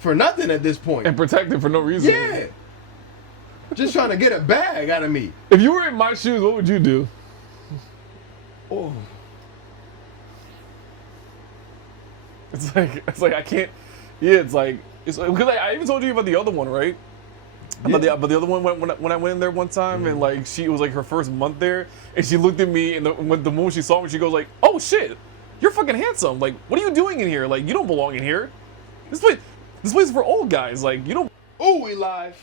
for nothing at this point. And protected for no reason. Yeah. Just trying to get a bag out of me. If you were in my shoes, what would you do? Oh. It's like I can't. Yeah, it's because I even told you about the other one, right? Yeah. But the other one when I went in there one time and like it was like her first month there and she looked at me and the moment she saw me she goes like, oh shit, you're fucking handsome. Like, what are you doing in here? Like, you don't belong in here. This place is for old guys. Like, you don't. Oh, we live.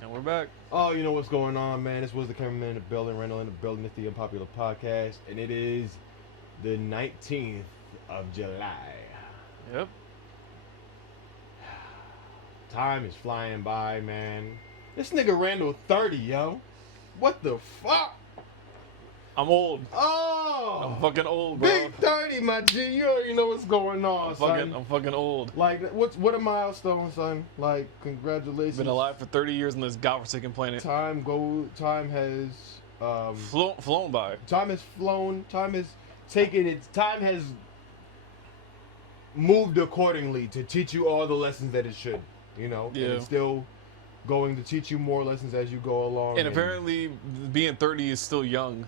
And we're back. Oh, you know what's going on, man. This was the cameraman in the building, Randall in the building. It's the Unpopular podcast, and it is the 19th of July. Yep. Time is flying by, man. This nigga Randall 30, yo. What the fuck? I'm old. Oh! I'm fucking old, bro. Big 30, my G. You already know what's going on, son. I'm fucking old. Like, what a milestone, son. Like, congratulations. Been alive for 30 years on this godforsaken planet. Time has flown by. Time has flown. Time has taken its time has moved accordingly to teach you all the lessons that it should. You know, yeah. And it's still going to teach you more lessons as you go along. And apparently, being 30 is still young.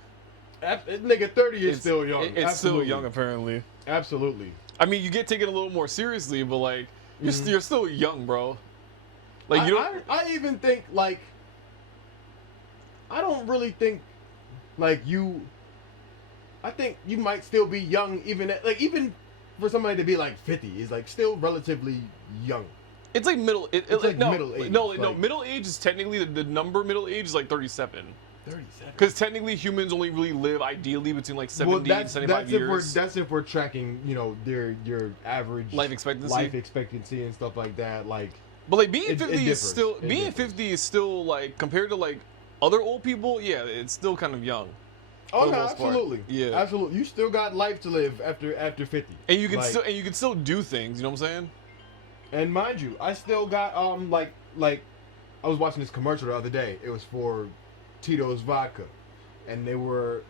Nigga, 30 is still young. It's still young, apparently. Absolutely. I mean, you get taken a little more seriously, but like, you're still young, bro. Like you don't. I even think like. I don't really think, like you. I think you might still be young, even for somebody to be like 50 is like still relatively young. It's like middle. It's like middle age. No, middle age is technically the number. Middle age is like 37. 37. Because technically humans only really live ideally between like 70 and 75 years. That's if we're tracking, you know, your average life expectancy and stuff like that. Like, but like being 50 is still being 50 is still like compared to like other old people. Yeah, it's still kind of young. Oh no, absolutely. Yeah, absolutely. You still got life to live after 50. And you can still do things. You know what I'm saying? And mind you, I still got like I was watching this commercial the other day. It was for Tito's vodka, and they were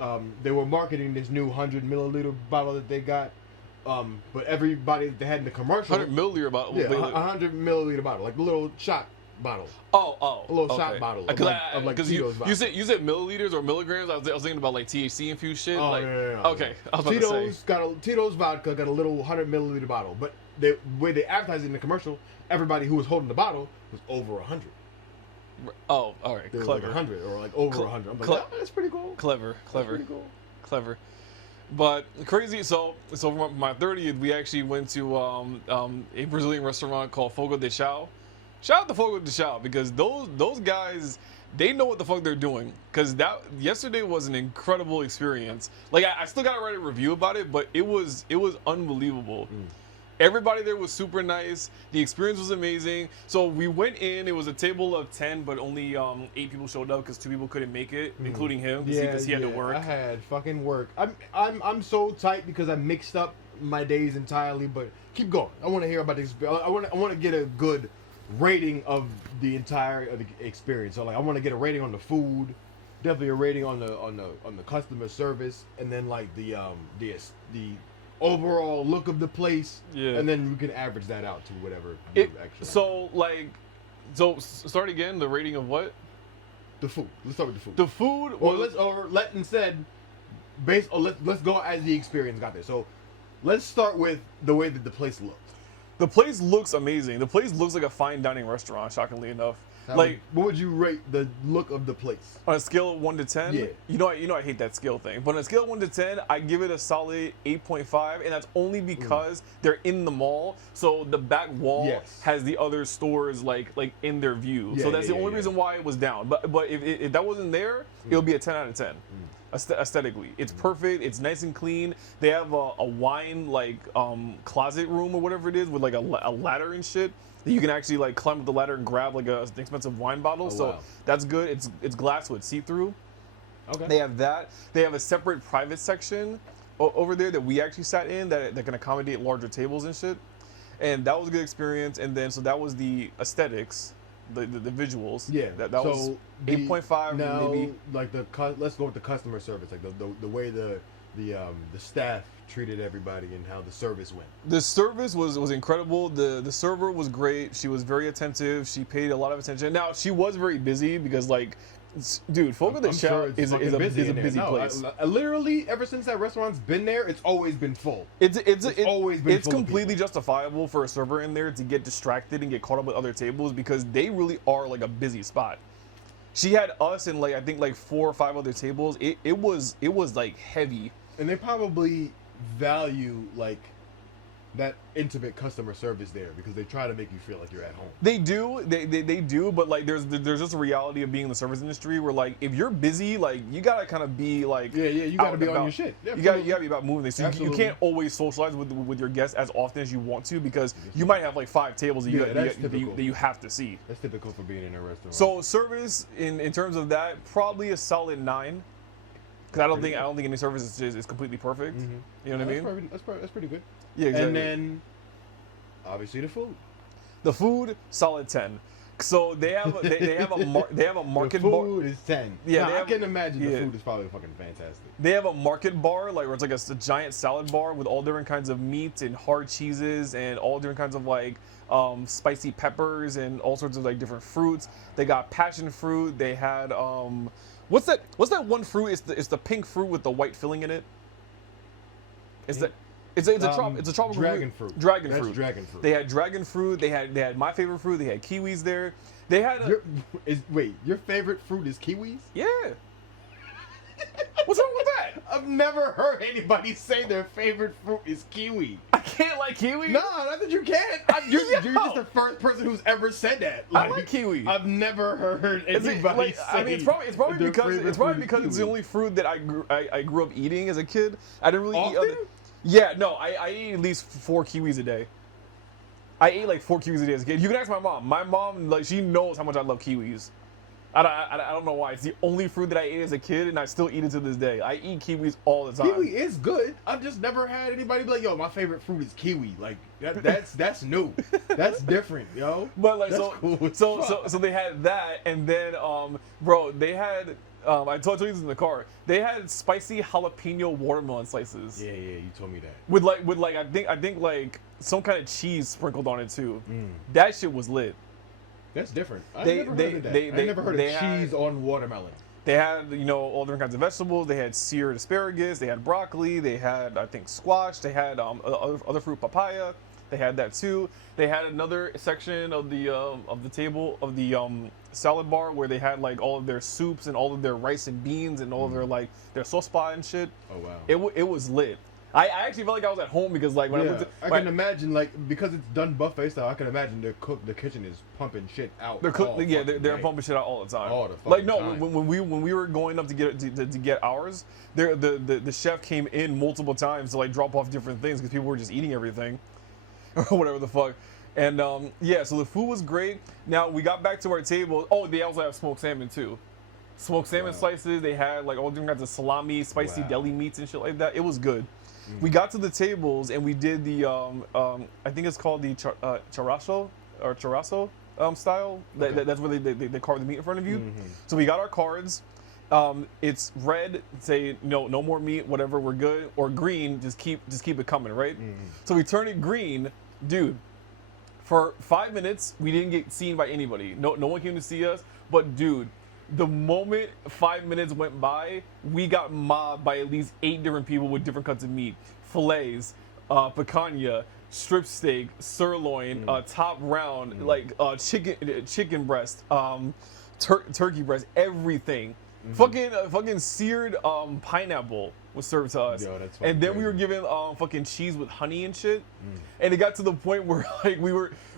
marketing this new 100 milliliter bottle that they got. But everybody that they had in the commercial 100 milliliter bottle. Yeah, 100 milliliter bottle, like the little shot bottle. Oh, a little shot bottle of like Tito's vodka. You said milliliters or milligrams. I was thinking about like THC infused shit. Oh, like, no. Okay, I was about to say. Tito's vodka got a little 100 milliliter bottle, but the way they advertised it in the commercial, everybody who was holding the bottle was over 100. Oh, all right, they clever. Like 100 or like over 100. I'm like, oh, that's pretty cool. Clever. Pretty cool. Clever. But crazy. So for my 30th, we actually went to a Brazilian restaurant called Fogo de Chao. Shout out to Fogo de Chao because those guys, they know what the fuck they're doing. Because yesterday was an incredible experience. Like I still gotta write a review about it, but it was unbelievable. Everybody there was super nice. The experience was amazing. So we went in. It was a table of 10, but only 8 people showed up because 2 people couldn't make it, including him because he had to work. I had fucking work. I'm so tight because I mixed up my days entirely. But keep going. I want to hear about this. I want to get a good rating of the entire experience. So like I want to get a rating on the food, definitely a rating on the customer service, and then like the overall look of the place, and then we can average that out to whatever you actually. So start again. The rating of what? The food. Let's start with the food. The food. Let's go as the experience got there. So let's start with the way that the place looked. The place looks amazing. The place looks like a fine dining restaurant. Shockingly enough. What would you rate the look of the place? On a scale of 1 to 10? Yeah. You know I hate that scale thing. But on a scale of 1 to 10, I give it a solid 8.5, and that's only because they're in the mall. So the back wall has the other stores like in their view. So that's the only reason why it was down. But if that wasn't there, it would be a 10 out of 10. Aesthetically, it's perfect. It's nice and clean. They have a wine closet room or whatever it is with like a ladder and shit. You can actually like climb up the ladder and grab like an expensive wine bottle. That's good. It's glass, so it's see-through. Okay. They have that. They have a separate private section over there that we actually sat in that can accommodate larger tables and shit. And that was a good experience. And then so that was the aesthetics, the visuals. Yeah. That was 8.5 now, maybe. Like let's go with the customer service. Like the way the the staff treated everybody and how the service went. The service was incredible. The server was great. She was very attentive. She paid a lot of attention. Now she was very busy because dude, Fogo de Chão Sure is a busy place. I literally, ever since that restaurant's been there, it's always been full. It's always been full completely justifiable for a server in there to get distracted and get caught up with other tables because they really are like a busy spot. She had us and I think 4 or 5 other tables. It was like heavy. And they probably value that intimate customer service there because they try to make you feel like you're at home. They do, they do, but there's just a reality of being in the service industry where if you're busy, you gotta kind of be you gotta be on your shit. Yeah, you gotta be about moving things. So you can't always socialize with your guests as often as you want to because you might have 5 tables that you have to see. That's typical for being in a restaurant. So service in terms of that, probably a solid 9. Because I don't think any service is completely perfect. Mm-hmm. You know what I mean? That's pretty good. Yeah, exactly. And then, obviously, the food. The food, solid 10. So they have a market bar. The food is 10. Yeah, I can imagine the food is probably fucking fantastic. They have a market bar where it's a giant salad bar with all different kinds of meats and hard cheeses and all different kinds of spicy peppers and all sorts of different fruits. They got passion fruit. They had what's that one fruit? It's the pink fruit with the white filling in it. It's a tropical dragon fruit. That's dragon fruit. They had dragon fruit. They had my favorite fruit. They had kiwis there. They had your favorite fruit is kiwis? Yeah. What's wrong with that? I've never heard anybody say their favorite fruit is kiwi. I can't like kiwi. No, not that you can't. You're just the first person who's ever said that. I like kiwi. I've never heard anybody say. I mean, it's probably because it's the only fruit that I grew up eating as a kid. I didn't really eat other. Yeah, no, I ate at least 4 kiwis a day. I ate 4 kiwis a day as a kid. You can ask my mom. My mom, she knows how much I love kiwis. I don't know why. It's the only fruit that I ate as a kid, and I still eat it to this day. I eat kiwis all the time. Kiwi is good. I've just never had anybody be like, "Yo, my favorite fruit is kiwi." That's new. That's different, yo. But that's cool. So they had that, and then bro, they had. I told you this in the car. They had spicy jalapeno watermelon slices. Yeah, you told me that. With I think some kind of cheese sprinkled on it too. That shit was lit. That's different. I never heard of that. I never heard of cheese on watermelon. They had all different kinds of vegetables. They had seared asparagus. They had broccoli. They had I think squash. They had other fruit, papaya. They had that too. They had another section of the table of the salad bar where they had all of their soups and all of their rice and beans and all of their sospa and shit. Oh wow. It was lit. I actually felt like I was at home because when I went to, I can imagine because it's done buffet style. I can imagine the kitchen is pumping shit out. They're pumping shit out all the time. All the fucking time. When we were going up to get ours, the chef came in multiple times to drop off different things because people were just eating everything or whatever the fuck. And so the food was great. Now we got back to our table. Oh, they also have smoked salmon too. Smoked salmon slices. They had all different kinds of salami, spicy deli meats and shit like that. It was good. We got to the tables and we did the I think it's called the churrasco style. Okay. That's where they carve the meat in front of you. So we got our cards. It's red, say no more meat, whatever, we're good. Or green, just keep it coming, right? So we turn it green, dude. For 5 minutes, we didn't get seen by anybody. No one came to see us. But dude, the moment 5 minutes went by, we got mobbed by at least 8 different people with different cuts of meat. Fillets, picanha, strip steak, sirloin, top round, chicken breast, turkey breast, everything. Fucking seared pineapple was served to us. Yo, that's and then crazy. We were given fucking cheese with honey and shit. And it got to the point where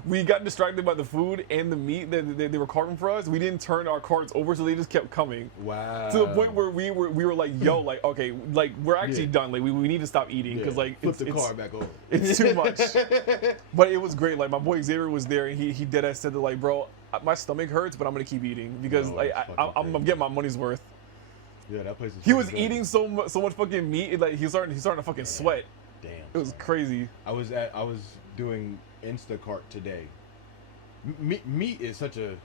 we got distracted by the food and the meat that they were carving for us. We didn't turn our cards over, so they just kept coming. Wow. To the point where we were like, yo, okay, we're actually done. We need to stop eating because flip the card back over. It's too much. But it was great. My boy Xavier was there and he dead ass said that bro, my stomach hurts, but I'm gonna keep eating because I'm getting my money's worth. Yeah, that place is. He was eating so much fucking meat, he's starting to fucking sweat. Damn. It was crazy. I was doing Instacart today. Meat is such a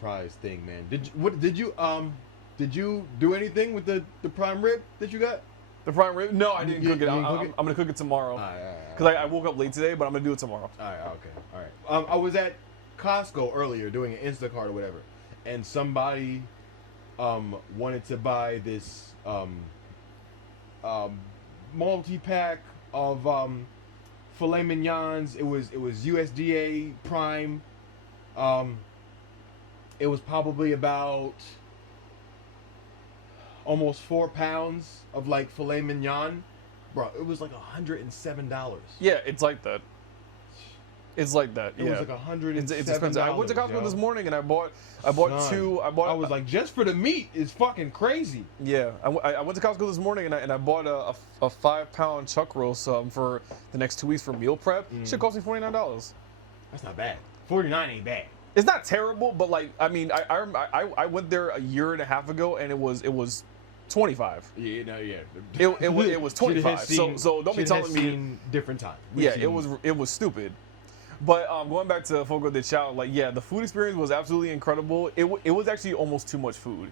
prized thing, man. Did you do anything with the prime rib that you got? The prime rib? No, I didn't cook it. I'm I'm gonna cook it tomorrow. Alright. Because I woke up late today, but I'm gonna do it tomorrow. Alright. I was at Costco earlier doing an Instacart or whatever, and somebody wanted to buy this multi-pack of filet mignons. It was USDA prime. It was probably about almost 4 pounds of like filet mignon. Bro, it was like $107. Yeah, it's like that. It's like that. It was like $107. It's expensive. I went to Costco this morning and I bought two. I was like, just for the meat is fucking crazy. Yeah, I went to Costco this morning and I bought a 5-pound chuck roast for the next 2 weeks for meal prep. Should cost me $49. That's not bad. 49 ain't bad. It's not terrible, but like I mean, I went there a year and a half ago and it was 25. Yeah, no, yeah. It was 25. So don't be telling me different time. It was stupid. But going back to Fogo de Chao, like yeah, the food experience was absolutely incredible. It was actually almost too much food.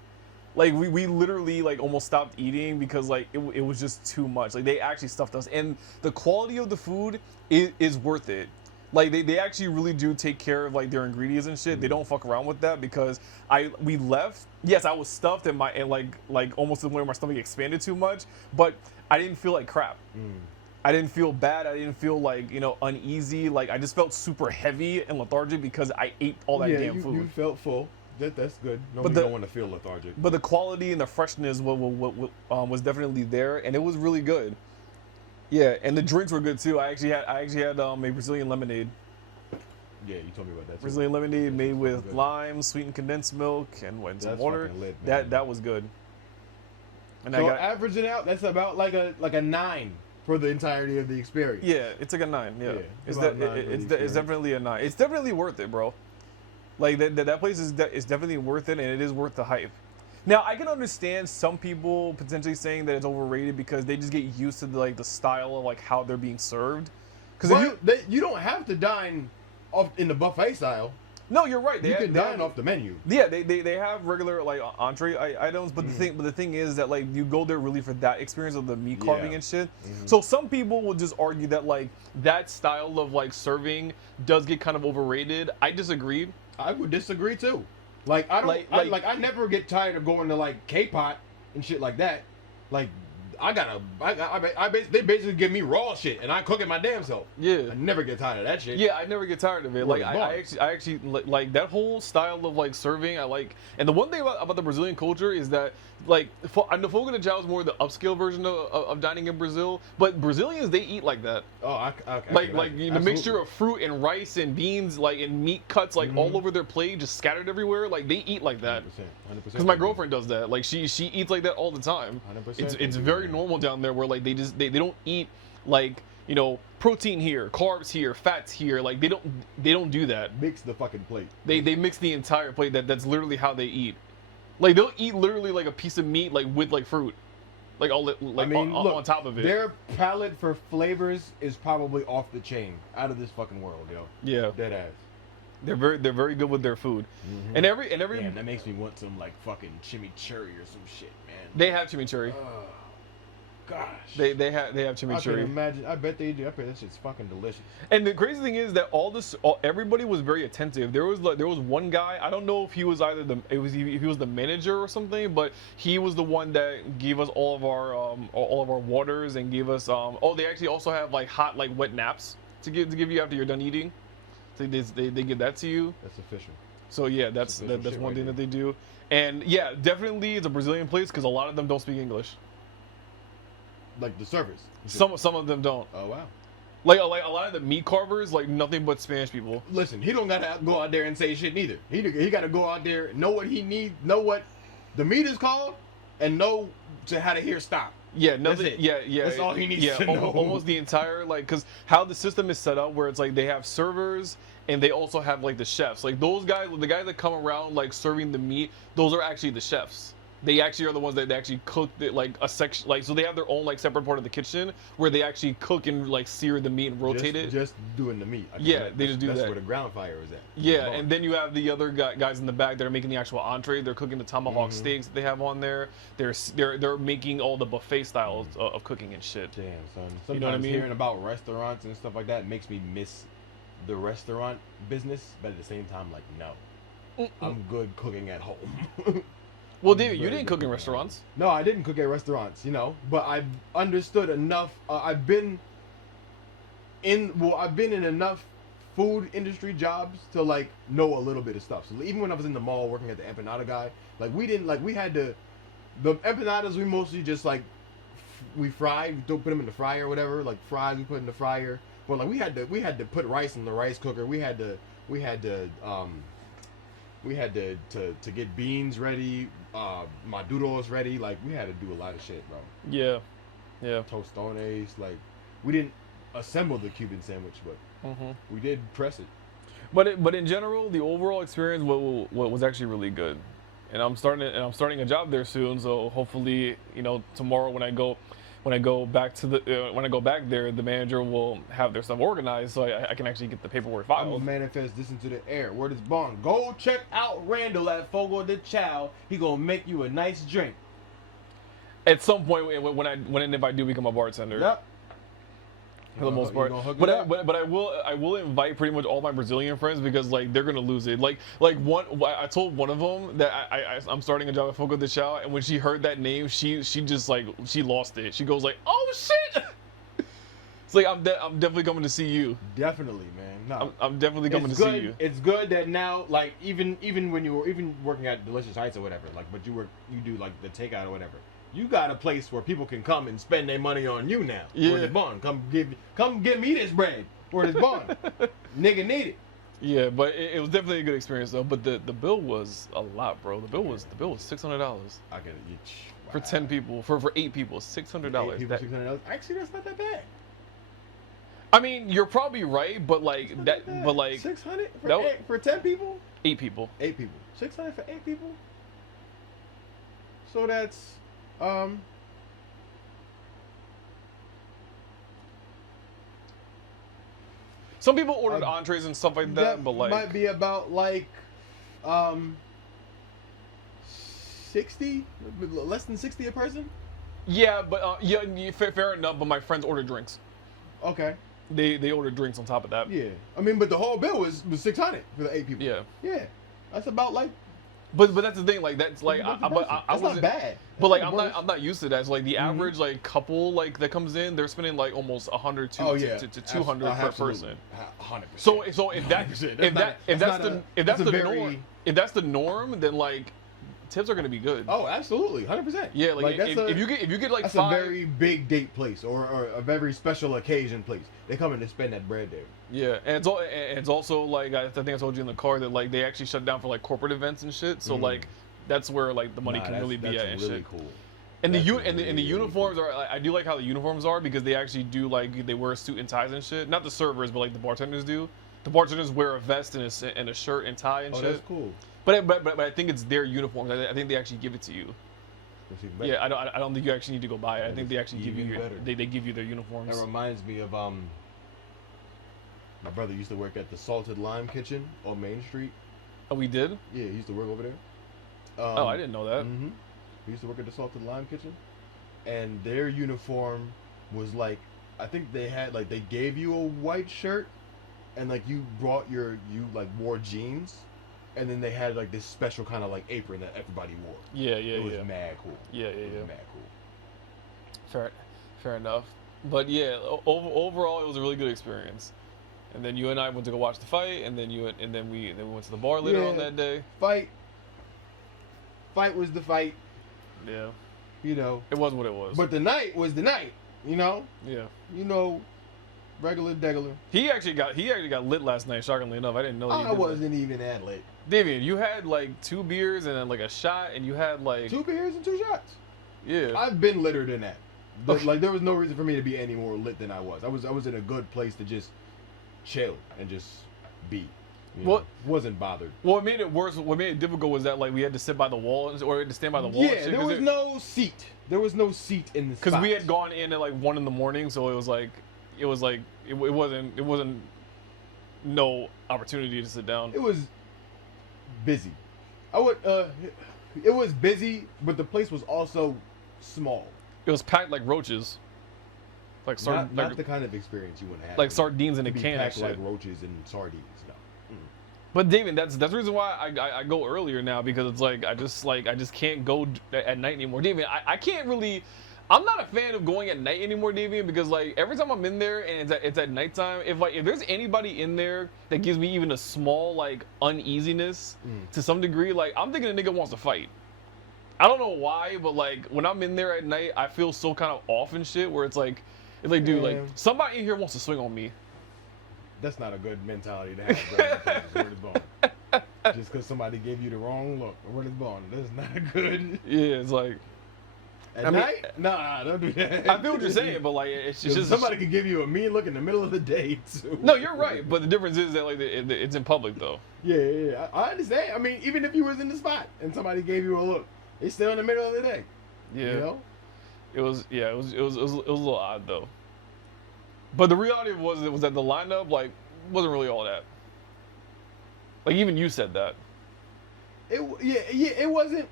Like we literally like almost stopped eating because like it was just too much. Like they actually stuffed us, and the quality of the food is worth it. Like they actually really do take care of like their ingredients and shit. They don't fuck around with that because we left. Yes, I was stuffed and like almost to the point where my stomach expanded too much, but I didn't feel like crap. I didn't feel bad. I didn't feel like uneasy. Like I just felt super heavy and lethargic because I ate all that damn food. You felt full. That's good. Nobody don't want to feel lethargic. But the quality and the freshness was definitely there, and it was really good. Yeah, and the drinks were good too. I actually had a Brazilian lemonade. Yeah, you told me about that too. Brazilian lemonade made with lime, sweetened condensed milk, and some water. Lit, that was good. And so averaging out, that's about like a 9 for the entirety of the experience. Yeah, it's like a 9. Yeah, it's definitely a 9. It's definitely worth it, bro. Like that place is definitely worth it, and it is worth the hype. Now I can understand some people potentially saying that it's overrated because they just get used to the style of like how they're being served. Because you don't have to dine off in the buffet style. No, you're right. You can dine off the menu. Yeah, they have regular like entree items, but the thing is that like you go there really for that experience of the meat carving and shit. So some people will just argue that like that style of like serving does get kind of overrated. I disagree. I would disagree too. Like I don't I never get tired of going to like K-pot and shit like that. Like they basically give me raw shit and I cook it my damn self. Yeah, I never get tired of that shit. Yeah, I never get tired of it. Like I actually like that whole style of like serving. I like, and the one thing about the Brazilian culture is that like I know Fogo de Chao is more the upscale version of dining in Brazil, but Brazilians they eat like that. Oh, like the mixture of fruit and rice and beans like and meat cuts like all over their plate, just scattered everywhere. Like they eat like that. 100%. Because my girlfriend does that. Like she eats like that all the time. 100%. It's very normal down there where like they don't eat like protein here, carbs here, fats here. Like they don't do that. Mix the fucking plate. They mix the entire plate. That's literally how they eat. Like they'll eat literally like a piece of meat like with like fruit, like all like on top of it. Their palate for flavors is probably off the chain, out of this fucking world, yo. Yeah, dead ass. They're very good with their food, and every Damn, that makes me want some like fucking chimichurri or some shit, man. They have chimichurri. Gosh. They have chimichurri. I can imagine. I bet they do. I bet that shit's fucking delicious. And the crazy thing is that everybody was very attentive. There was one guy. I don't know if he was either he was the manager or something, but he was the one that gave us all of our waters and gave us they actually also have like hot like wet naps to give you after you're done eating. So they give that to you. That's official. So yeah, that's one thing that they do. And yeah, definitely it's a Brazilian place because a lot of them don't speak English. Like the servers. Some of them don't. Oh wow. Like a lot of the meat carvers, like nothing but Spanish people. Listen, he don't gotta go out there and say shit neither. He gotta go out there, know what he needs, know what the meat is called, and know how to hear stop. Yeah, nothing. That's it. Yeah. That's all he needs to know. Almost the entire because how the system is set up, where it's like they have servers and they also have like the chefs. Like those guys, the guys that come around like serving the meat, those are actually the chefs. They actually are the ones that they actually cook it, like a section, like so they have their own like separate part of the kitchen where they actually cook and like sear the meat and rotate it. Just doing the meat. Yeah, they just do that's that. Where the ground fire is at. Yeah, and then you have the other guys in the back that are making the actual entree. They're cooking the tomahawk steaks that they have on there. They're making all the buffet styles of cooking and shit. Damn, son. Sometimes You know what I mean? Hearing about restaurants and stuff like that makes me miss the restaurant business, but at the same time, like, no. I'm good cooking at home. Well, David, you didn't cook in restaurants. No, I didn't cook at restaurants, but I've understood enough. I've been in enough food industry jobs to like know a little bit of stuff. So even when I was in the mall working at the empanada guy, like we had the empanadas we mostly just like we fried. We don't put them in the fryer or whatever. Like fries we put in the fryer. But like we had to put rice in the rice cooker. We had to get beans ready, maduros ready. Like we had to do a lot of shit, bro. Yeah. Tostones. Like we didn't assemble the Cuban sandwich, but we did press it. But in general, the overall experience was actually really good. And I'm starting a job there soon, so hopefully, tomorrow when I go back there, the manager will have their stuff organized, so I can actually get the paperwork filed. I'm gonna manifest this into the air. Word is bond. Go check out Randall at Fogo de Chao. He gonna make you a nice drink. At some point, when and if I do become a bartender. Yep. For the most part, but I will invite pretty much all my Brazilian friends because like they're gonna lose it. Like I told one of them that I'm starting a job at Fogo de Chao, and when she heard that name, she just like she lost it. She goes like, "Oh shit!" It's like I'm definitely coming to see you. Definitely, man. No, I'm definitely coming to see you. It's good that now, like even when you were working at Delicious Heights or whatever, like but you do like the takeout or whatever. You got a place where people can come and spend their money on you now. Yeah. Word is bond. Come give me this bread. Word is bond. Nigga need it. Yeah, but it was definitely a good experience though. But the bill was a lot, bro. The bill was $600. I get it. Wow. For 10 people, for 8 people, $600. $600. Actually, that's not that bad. I mean, you're probably right, but like that, but like 600 that, for 10 people. 8 people. 8 people. 600 for 8 people. So that's some people ordered entrees and stuff like that, but like might be about like 60, less than 60 a person. Yeah, but fair enough. But my friends ordered drinks. Okay. They ordered drinks on top of that. Yeah, I mean, but the whole bill was 600 for the 8 people. Yeah. Yeah, that's about like. But that's the thing, like that's like that's not bad. But like I'm not used to that. So like the average like couple like that comes in, they're spending like almost 100 to 200 per person. 100%. So if that's the norm, then like tips are gonna be good. Oh, absolutely, 100%. Yeah, like if you get like that's 5, a very big date place or a very special occasion place. They come in to spend that bread there. Yeah, and it's also like I think I told you in the car that like they actually shut down for like corporate events and shit. So like that's where like the money can really be at and really shit. Cool. And the uniforms are I do like how the uniforms are because they actually do like they wear suit and ties and shit. Not the servers, but like the bartenders do. The bartenders wear a vest and a shirt and tie and shit. Oh, that's cool. But I think it's their uniforms. I think they actually give it to you. Yeah, I don't think you actually need to go buy it. I think they actually give you they give you their uniforms. That reminds me of my brother used to work at the Salted Lime Kitchen on Main Street. Oh, we did? Yeah, he used to work over there. I didn't know that. Mm-hmm. He used to work at the Salted Lime Kitchen, and their uniform was like, I think they had like they gave you a white shirt, and like you wore jeans, and then they had like this special kind of like apron that everybody wore. Yeah. It was mad cool. Yeah. It was mad cool. Fair enough. But yeah, overall it was a really good experience. And then you and I went to go watch the fight, and then we went to the bar later on that day. Fight was the fight. Yeah. It was what it was. But the night was the night. Yeah. Regular degular. He actually got lit last night. Shockingly enough, I didn't know. I wasn't even that lit. David, you had like 2 beers and then like a shot, and you had like 2 beers and 2 shots. Yeah. I've been litter than that. But like there was no reason for me to be any more lit than I was. I was in a good place to just chill and just be. Wasn't bothered. What made it worse? What made it difficult was that like we had to sit by the wall or we had to stand by the wall. Yeah, there was no seat. There was no seat in the spot. Because we had gone in at like 1 a.m, so it wasn't no opportunity to sit down. It was busy. It was busy, but the place was also small. It was packed like roaches. Like not the kind of experience you want to have. Like sardines in a can. Packed like roaches and sardines. No. But David, that's the reason why I go earlier now, because it's like I just can't go at night anymore. David, I can't really. I'm not a fan of going at night anymore, Davian, because like every time I'm in there and it's at nighttime, if there's anybody in there that gives me even a small like uneasiness to some degree, like I'm thinking a nigga wants to fight. I don't know why, but like when I'm in there at night, I feel so kind of off and shit. Where it's like, dude, like somebody in here wants to swing on me. That's not a good mentality to have. Word is bond. Just because somebody gave you the wrong look, word is bond. That's not good. Yeah, it's like. At night? Nah, don't do that. I feel what you're saying, but like it's just somebody could give you a mean look in the middle of the day too. No, you're right, but the difference is that like it's in public though. Yeah, I understand. I mean, even if you was in the spot and somebody gave you a look, it's still in the middle of the day. Yeah, you know. It was a little odd though. But the reality was that the lineup like wasn't really all that. Like even you said that. It wasn't.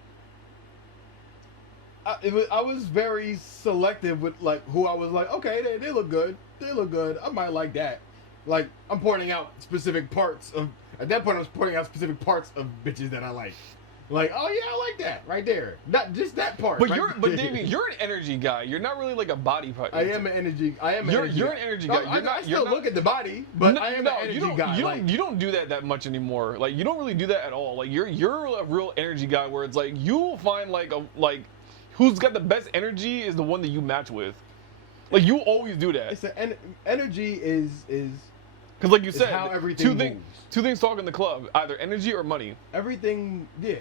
I was very selective with like who I was like, okay, they look good. They look good. I might like that. Like I'm pointing out specific parts of. At that point, I was pointing out specific parts of bitches that I like. Like, oh yeah, I like that right there. Not just that part. But right Davey, you're an energy guy. You're not really like a body part. I am an energy. You're an energy guy. I still look at the body, but I am an energy guy. You don't do that much anymore. Like you don't really do that at all. Like you're a real energy guy where it's like you'll find like who's got the best energy is the one that you match with. Like you always do that. It's energy is because like you said, how everything moves. Two things talk in the club: either energy or money. Everything, yeah.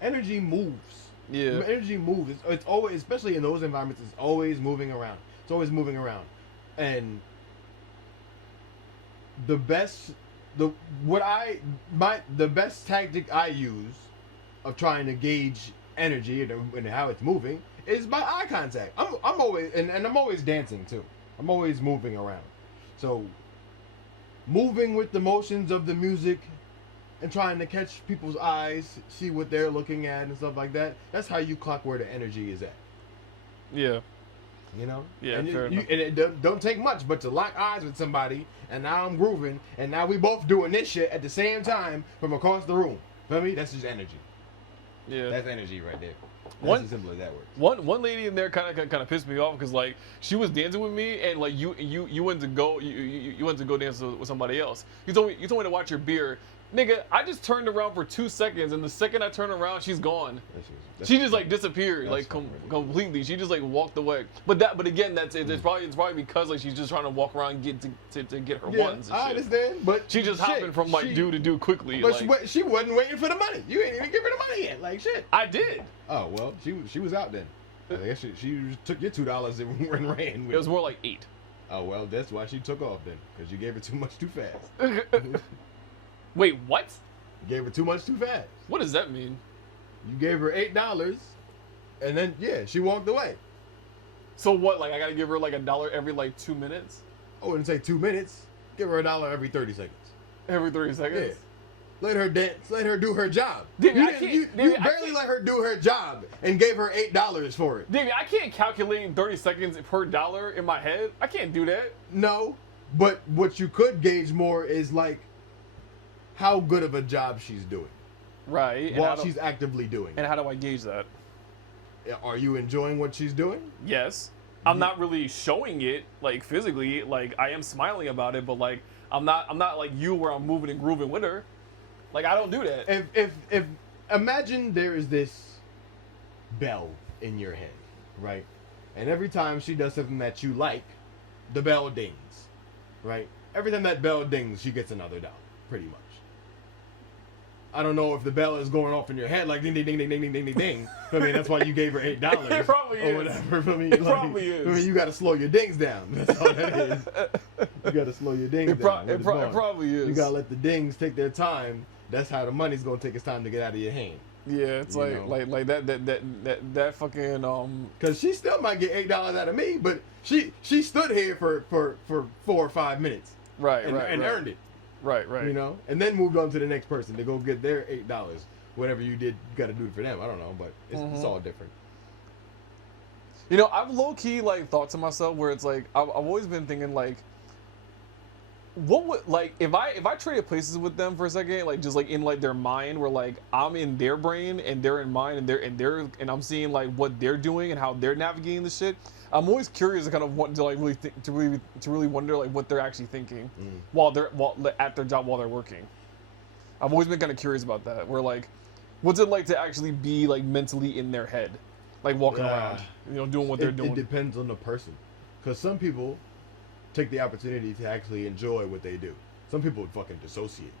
Energy moves. Yeah. Energy moves. It's always, especially in those environments, it's always moving around. It's always moving around. And the best tactic I use of trying to gauge energy and how it's moving is by eye contact. I'm always and I'm always dancing too. I'm always moving around. So moving with the motions of the music and trying to catch people's eyes, see what they're looking at and stuff like that. That's how you clock where the energy is at. Yeah. You know? Yeah, and fair enough. And it don't take much, but to lock eyes with somebody, and now I'm grooving, and now we both doing this shit at the same time from across the room. Feel me? That's just energy. Yeah. That's energy right there. That's as simple as that works. One lady in there kind of pissed me off because like she was dancing with me and like you went to go dance with somebody else. You told me to watch your beer. Nigga, I just turned around for 2 seconds, and the second I turned around, she's gone. She just like disappeared, like completely. She just like walked away. But again, it's probably because like she's just trying to walk around and to get her ones. And I shit. understand, but she just hopping from like do to do quickly. But she wasn't waiting for the money. You ain't even give her the money yet. Like shit. I did. Oh well, she was out then. I guess she took your $2 and ran. With it was more like 8. Oh well, that's why she took off then, because you gave her too much too fast. Wait, what? You gave her too much too fast. What does that mean? You gave her $8, and then she walked away. So what? Like I gotta give her like $1 every like 2 minutes? I wouldn't say 2 minutes. Give her $1 every 30 seconds. Every 30 seconds? Yeah. Let her dance. Let her do her job. David, you barely let her do her job and gave her $8 for it. David, I can't calculate 30 seconds per dollar in my head. I can't do that. No, but what you could gauge more is like how good of a job she's doing. Right. While she's actively doing it. And how do I gauge that? Are you enjoying what she's doing? Yes. I'm not really showing it like physically. Like I am smiling about it, but like I'm not like you where I'm moving and grooving with her. Like I don't do that. If imagine there is this bell in your head, right? And every time she does something that you like, the bell dings, right? Every time that bell dings, she gets another $1, pretty much. I don't know if the bell is going off in your head like ding ding ding ding ding ding ding ding ding. I mean, that's why you gave her $8 It probably or is. whatever. I mean, It probably is. I mean, you got to slow your dings down. That's all that is. You got to slow your dings down. It probably is. You got to let the dings take their time. That's how the money's gonna take its time to get out of your hand. Yeah, it's like that fucking Because she still might get $8 out of me, but she stood here for 4 or 5 minutes. Right, and earned it. Right. You know, and then moved on to the next person to go get their $8. Whatever you did, you got to do it for them. I don't know, but it's all different. You know, I've low key like thought to myself where it's like I've always been thinking like, what would like if I traded places with them for a second, like just like in like their mind, where like I'm in their brain and they're in mine and I'm seeing like what they're doing and how they're navigating the shit. I'm always curious to kind of want to like really to really wonder like what they're actually thinking while at their job while they're working. I've always been kind of curious about that. Where like, what's it like to actually be like mentally in their head, like walking around, you know, doing what they're doing. It depends on the person, because some people take the opportunity to actually enjoy what they do. Some people would fucking dissociate.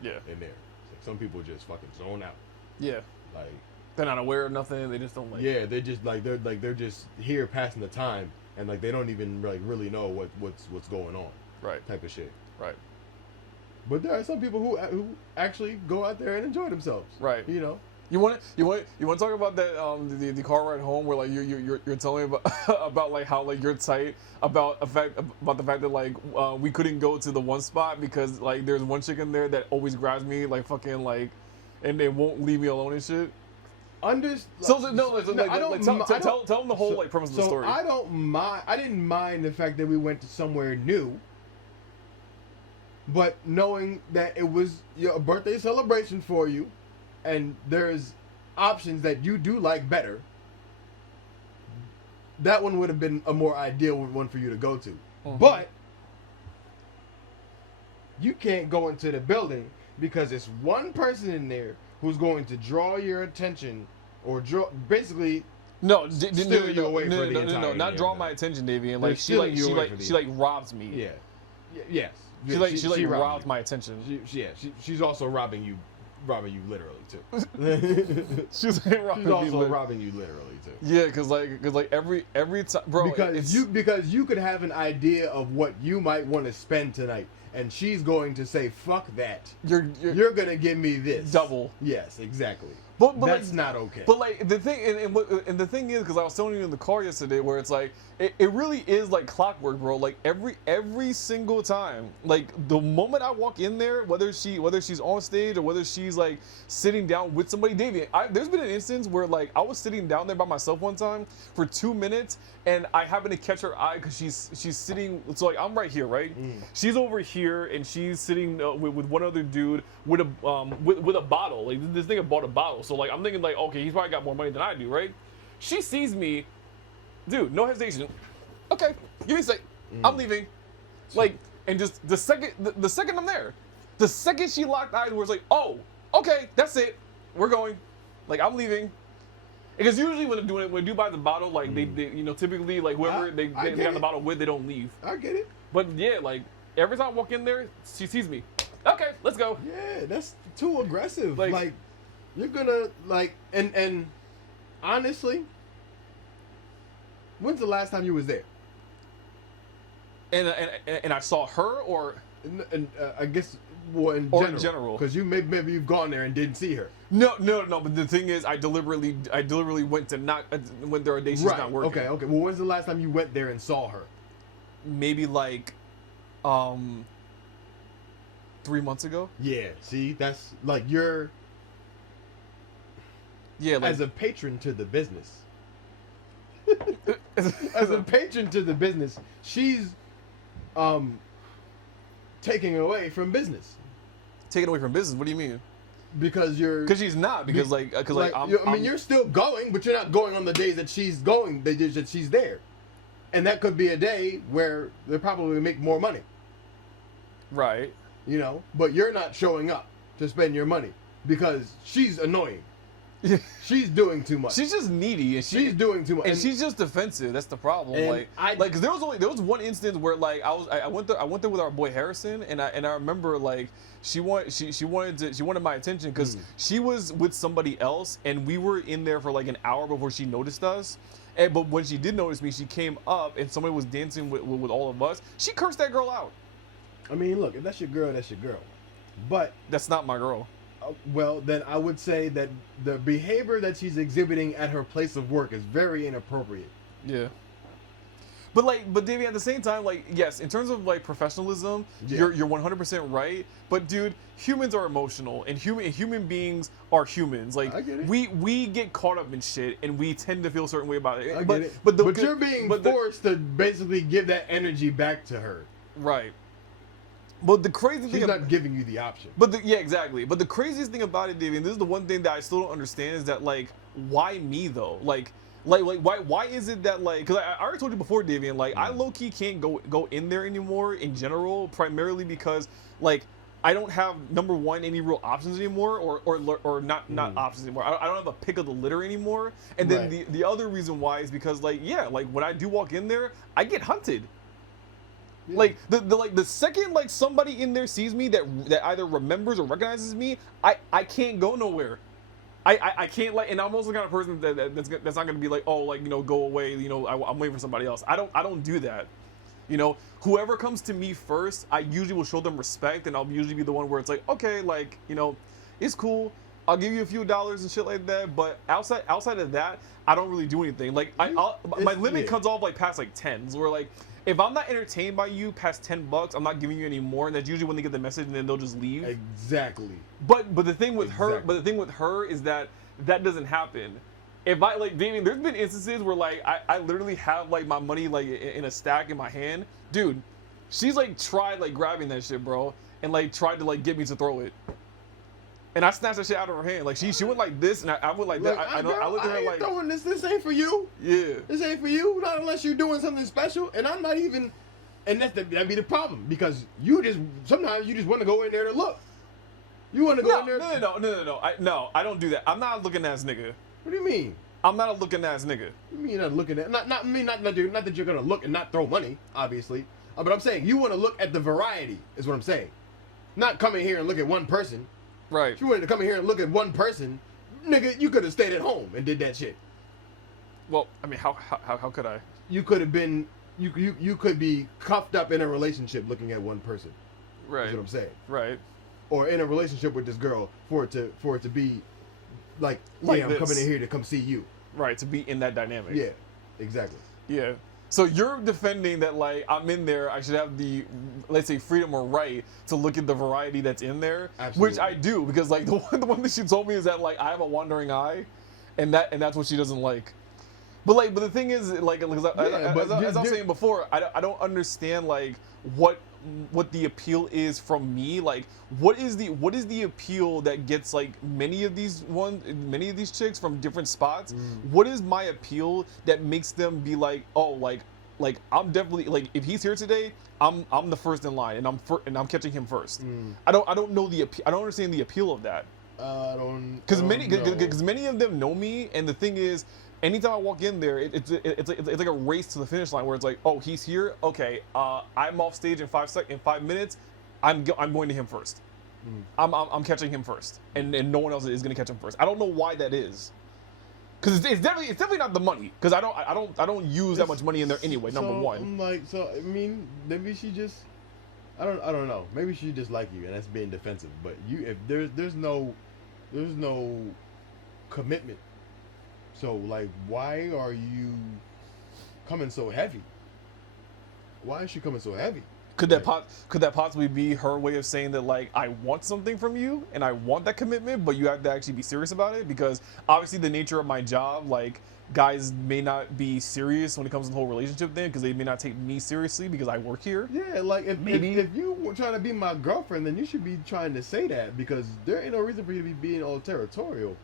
Yeah. In there, like some people just fucking zone out. Yeah. Like they're not aware of nothing. They just don't like. Yeah, they just they're just here passing the time, and like they don't even like really know what's going on. Right. Type of shit. Right. But there are some people who actually go out there and enjoy themselves. Right. You know. You want to talk about that the car ride home where like you're telling me about about like how like you're tight about the fact that like we couldn't go to the one spot because like there's one chick in there that always grabs me like fucking like and they won't leave me alone and shit. Tell them the whole like premise of the story. I didn't mind the fact that we went to somewhere new, but knowing that it was a birthday celebration for you, and there's options that you do like better, that one would have been a more ideal one for you to go to. But you can't go into the building because it's one person in there who's going to draw your attention or steer you away for the entire not draw my attention, Davey. And like she robs me. Yeah. Yes. She robs my attention. She's also robbing you literally too. She's also robbing you literally too. Yeah, because every time, bro. Because you could have an idea of what you might want to spend tonight, and she's going to say, "Fuck that! You're gonna give me this double." Yes, exactly. But that's like, not okay. But like the thing, and the thing is, because I was telling you in the car yesterday, where it's like it really is like clockwork, bro. Like every single time, like the moment I walk in there, whether she's on stage or whether she's like sitting down with somebody, Davey. There's been an instance where like I was sitting down there by myself one time for 2 minutes, and I happened to catch her eye because she's sitting. So like I'm right here, right? She's over here, and she's sitting with one other dude with a bottle. Like this nigga bought a bottle. So like I'm thinking like, okay, he's probably got more money than I do, right? She sees me, dude, no hesitation. Okay, give me a sec. I'm leaving. Like, and just the second I'm there, the second she locked eyes, was like, oh, okay, that's it, we're going. Like I'm leaving. Because usually when they do buy the bottle, like they you know, typically like whoever they got the bottle with, they don't leave. I get it. But yeah, like every time I walk in there, she sees me. Okay, let's go. Yeah, that's too aggressive. Like you're gonna like and honestly, when's the last time you was there? And I saw her, or I guess in general, because maybe you've gone there and didn't see her. No. But the thing is, I deliberately went to not when there are days she's not working. Okay. Well, when's the last time you went there and saw her? Maybe like 3 months ago. Yeah. See, that's like you're. Yeah, like, as a patron to the business. As a patron to the business, she's taking away from business. Taking away from business? What do you mean? Because she's not. Because you're still going, but you're not going on the days that she's going. The days that she's there, and that could be a day where they probably make more money. Right. You know, but you're not showing up to spend your money because she's annoying. Yeah. She's doing too much. She's just needy, and she's doing too much, and she's just defensive. That's the problem. Because there was one instance where like I went there with our boy Harrison, and I remember like she wanted my attention because she was with somebody else, and we were in there for like an hour before she noticed us. But when she did notice me, she came up, and somebody was dancing with all of us. She cursed that girl out. I mean, look, if that's your girl, that's your girl. But that's not my girl. Well, then I would say that the behavior that she's exhibiting at her place of work is very inappropriate. Yeah. But Davey, at the same time, like, yes, in terms of like professionalism, you're 100% right. But dude, humans are emotional, and human beings are humans. Like, I get it. we get caught up in shit, and we tend to feel a certain way about it. I get it. But you're being forced to basically give that energy back to her. Right. But the crazy thing, she's not giving you the option. Yeah, exactly. But the craziest thing about it, Davey, and this is the one thing that I still don't understand, is that like, why me though? Like why is it that like? Because I already told you before, Davey, and like I low key can't go in there anymore in general, primarily because like I don't have, number one, any real options anymore, or not options anymore. I don't have a pick of the litter anymore. And then the other reason why is because like when I do walk in there, I get hunted. Yeah. Like the second like somebody in there sees me that either remembers or recognizes me, I can't go nowhere. I can't, like, and I'm also the kind of person that's not gonna be like, oh, like, go away, I'm waiting for somebody else. I don't do that. Whoever comes to me first, I usually will show them respect, and I'll usually be the one where it's like, okay, like, it's cool, I'll give you a few dollars and shit like that. But outside of that, I don't really do anything. Like my limit comes off like past like 10s, where like, if I'm not entertained by you past $10, I'm not giving you any more, and that's usually when they get the message, and then they'll just leave. Exactly. But the thing with her is that doesn't happen. If I like, Damien, there's been instances where like I literally have like my money like in a stack in my hand, dude. She's like tried like grabbing that shit, bro, and like tried to like get me to throw it. And I snatched that shit out of her hand. Like she went like this, and I went like that. I looked at her like, throwing this. This ain't for you. Yeah. This ain't for you. Not unless you're doing something special. And I'm not even. And that'd be the problem, because sometimes you just want to go in there to look. You want to go in there. No. I don't do that. I'm not a looking ass nigga. What do you mean? I'm not a looking ass nigga. You mean you're not looking at? Not that you're gonna look and not throw money, obviously. But I'm saying you want to look at the variety. Is what I'm saying. Not come in here and look at one person. Right. If you wanted to come in here and look at one person, nigga, you could have stayed at home and did that shit. Well, I mean, how could I? You could have been, you could be cuffed up in a relationship looking at one person. Right. That's what I'm saying. Right. Or in a relationship with this girl for it to be like I'm coming in here to come see you. Right. To be in that dynamic. Yeah. Exactly. Yeah. So you're defending that, like, I'm in there, I should have the, let's say, freedom or right to look at the variety that's in there. Absolutely. Which I do, because, like, the one thing she told me is that, like, I have a wandering eye, and that's what she doesn't like. But the thing is, like, as I was saying before, I don't understand, like, what the appeal is from me. Like, what is the appeal that gets like many of these chicks from different spots? What is my appeal that makes them be like, oh, like I'm definitely, like, if he's here today, I'm the first in line, and I'm catching him first. I don't know I don't understand the appeal of that. Because many of them know me, and the thing is, anytime I walk in there, it's like a race to the finish line, where it's like, oh, he's here. Okay, I'm off stage in 5 minutes. I'm going to him first. I'm catching him first, and no one else is going to catch him first. I don't know why that is. Because it's definitely not the money. Because I don't use that much money in there anyway. Number one. I mean, maybe she just, I don't know. Maybe she just like you, and that's being defensive. But if there's no commitment. So, like, why are you coming so heavy? Why is she coming so heavy? Could that possibly be her way of saying that, like, I want something from you, and I want that commitment, but you have to actually be serious about it? Because obviously the nature of my job, like, guys may not be serious when it comes to the whole relationship thing, because they may not take me seriously because I work here. Yeah, like, if you were trying to be my girlfriend, then you should be trying to say that, because there ain't no reason for you to be being all territorial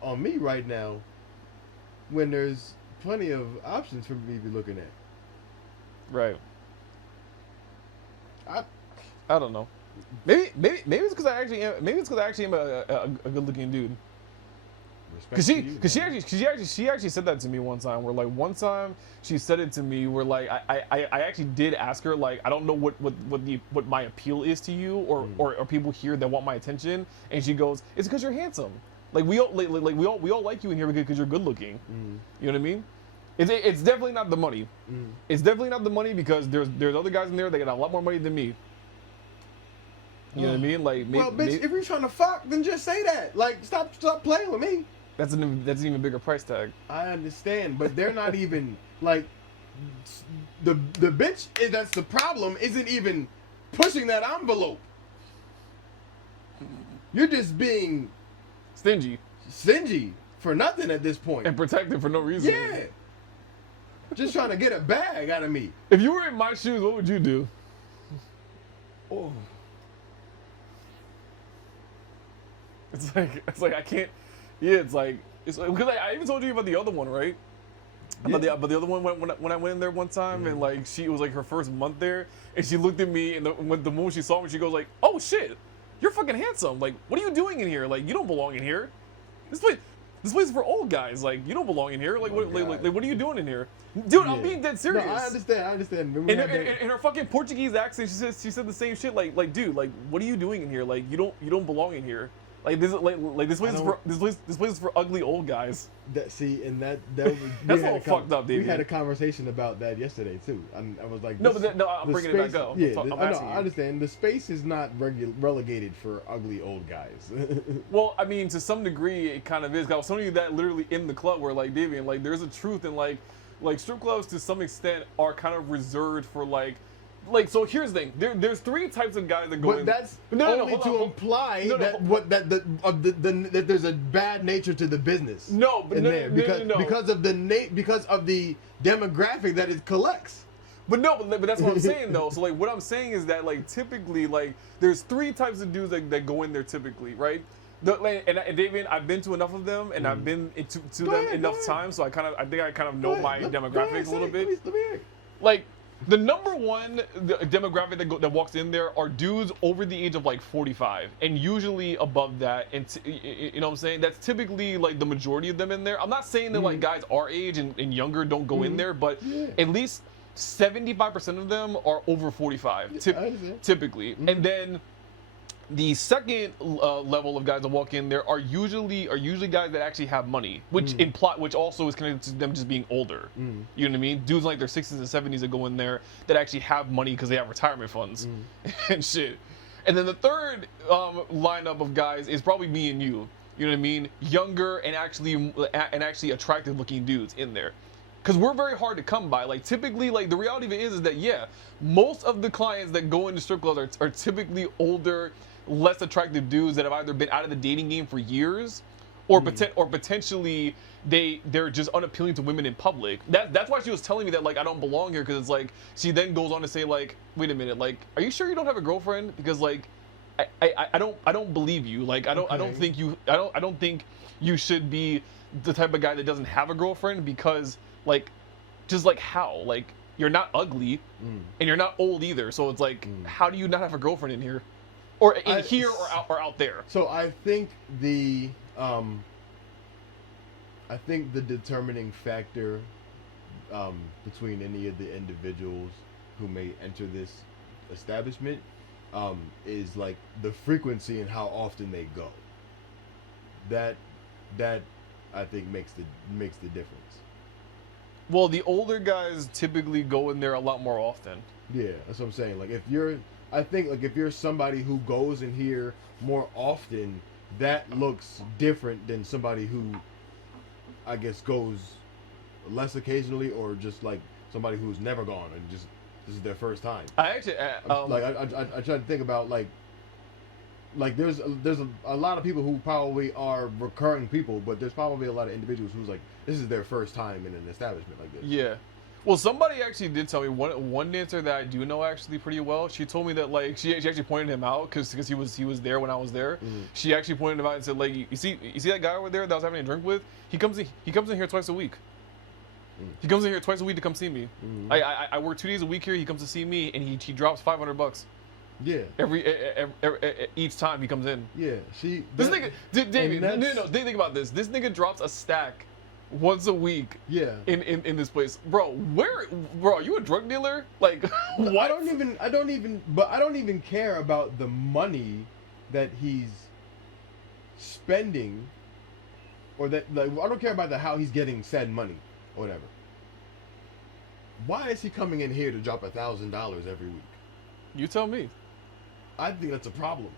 on me right now, when there's plenty of options for me to be looking at. Right. I don't know. Maybe it's because I actually am a good looking dude. Respect to you, Cause man. she actually said that to me one time. Where like one time she said it to me. Where like I actually did ask her like I don't know what my appeal is to you or people here that want my attention. And she goes, it's because you're handsome. Like we all we all like you in here because you're good looking. You know what I mean? It's definitely not the money. It's definitely not the money because there's other guys in there that get a lot more money than me. You know what I mean? Like, well, bitch, if you're trying to fuck, then just say that. Like, stop playing with me. That's an even bigger price tag. I understand, but they're not even like the bitch. That's the problem. Isn't even pushing that envelope. You're just being Stingy for nothing at this point. and protected for no reason. Yeah. Just trying to get a bag out of me. If you were in my shoes, what would you do? Oh. It's like I can't. Yeah, it's like because I even told you about the other one, right? But the other one when I went in there one time and like it was like her first month there and she looked at me and the moment she saw me she goes like, oh shit, you're fucking handsome. Like, what are you doing in here? Like, you don't belong in here. This place is for old guys. Like, you don't belong in here. Like, what are you doing in here, dude? Yeah. I'm being dead serious. No, I understand. In her fucking Portuguese accent, she said the same shit. Like, dude, like, what are you doing in here? Like, you don't belong in here. Like this place is for ugly old guys. That That's all fucked up, David. We had a conversation about that yesterday too. I was like, I'm bringing it back up. Yeah, I understand. The space is not relegated for ugly old guys. Well, I mean, to some degree, it kind of is. I was telling you that literally in the club where like Davian, like there's a truth in like strip clubs to some extent are kind of reserved for like so here's the thing. There's three types of guys that go in. But that's only to imply that there's a bad nature to the business. No, but because of the demographic that it collects. But that's what I'm saying though. So like what I'm saying is that like typically like there's three types of dudes that go in there typically, right? And Davian, I've been to enough of them, and I've been to them enough times, so I think I kind of know my demographics a little bit. Let me hear it. Like. The number one demographic that walks in there are dudes over the age of like 45 and usually above that. And you know what I'm saying? That's typically like the majority of them in there. I'm not saying that like guys our age and younger don't go in there, but at least 75% of them are over 45 typically. And then the second level of guys that walk in there are usually guys that actually have money, which also is connected to them just being older. You know what I mean? Dudes like their 60s and 70s that go in there that actually have money because they have retirement funds and shit. And then the third lineup of guys is probably me and you. You know what I mean? Younger and actually attractive looking dudes in there. Because we're very hard to come by. Like typically, like the reality of it is that most of the clients that go into strip clubs are typically older, less attractive dudes that have either been out of the dating game for years or potentially they're just unappealing to women in public. That's why she was telling me that like I don't belong here, because it's like she then goes on to say like, wait a minute, like are you sure you don't have a girlfriend? Because like I don't believe you. Like I don't think you should be the type of guy that doesn't have a girlfriend, because like just like how? Like you're not ugly and you're not old either. So it's like how do you not have a girlfriend in here? Or here or out there. So I think the determining factor between any of the individuals who may enter this establishment is like the frequency and how often they go. That I think makes the difference. Well, the older guys typically go in there a lot more often. Yeah, that's what I'm saying. Like if you're somebody who goes in here more often, that looks different than somebody who, I guess, goes less occasionally, or just like somebody who's never gone and just this is their first time. I actually I try to think about like there's a lot of people who probably are recurring people, but there's probably a lot of individuals who's like this is their first time in an establishment like this. Yeah. Well, somebody actually did tell me one dancer that I do know actually pretty well. She told me that like she actually pointed him out because he was there when I was there. She actually pointed him out and said like you see that guy over there that I was having a drink with? He comes in here twice a week. He comes in here twice a week to come see me. I work 2 days a week here. He comes to see me and he drops $500. Yeah. Each time he comes in. Yeah. See. This nigga, David. No. Think about this. This nigga drops a stack once a week. Yeah. In this place, bro. Bro? Are you a drug dealer? Like, what? I don't even care about the money that he's spending, or that, like, I don't care about how he's getting said money or whatever. Why is he coming in here to drop $1,000 every week? You tell me. I think that's a problem.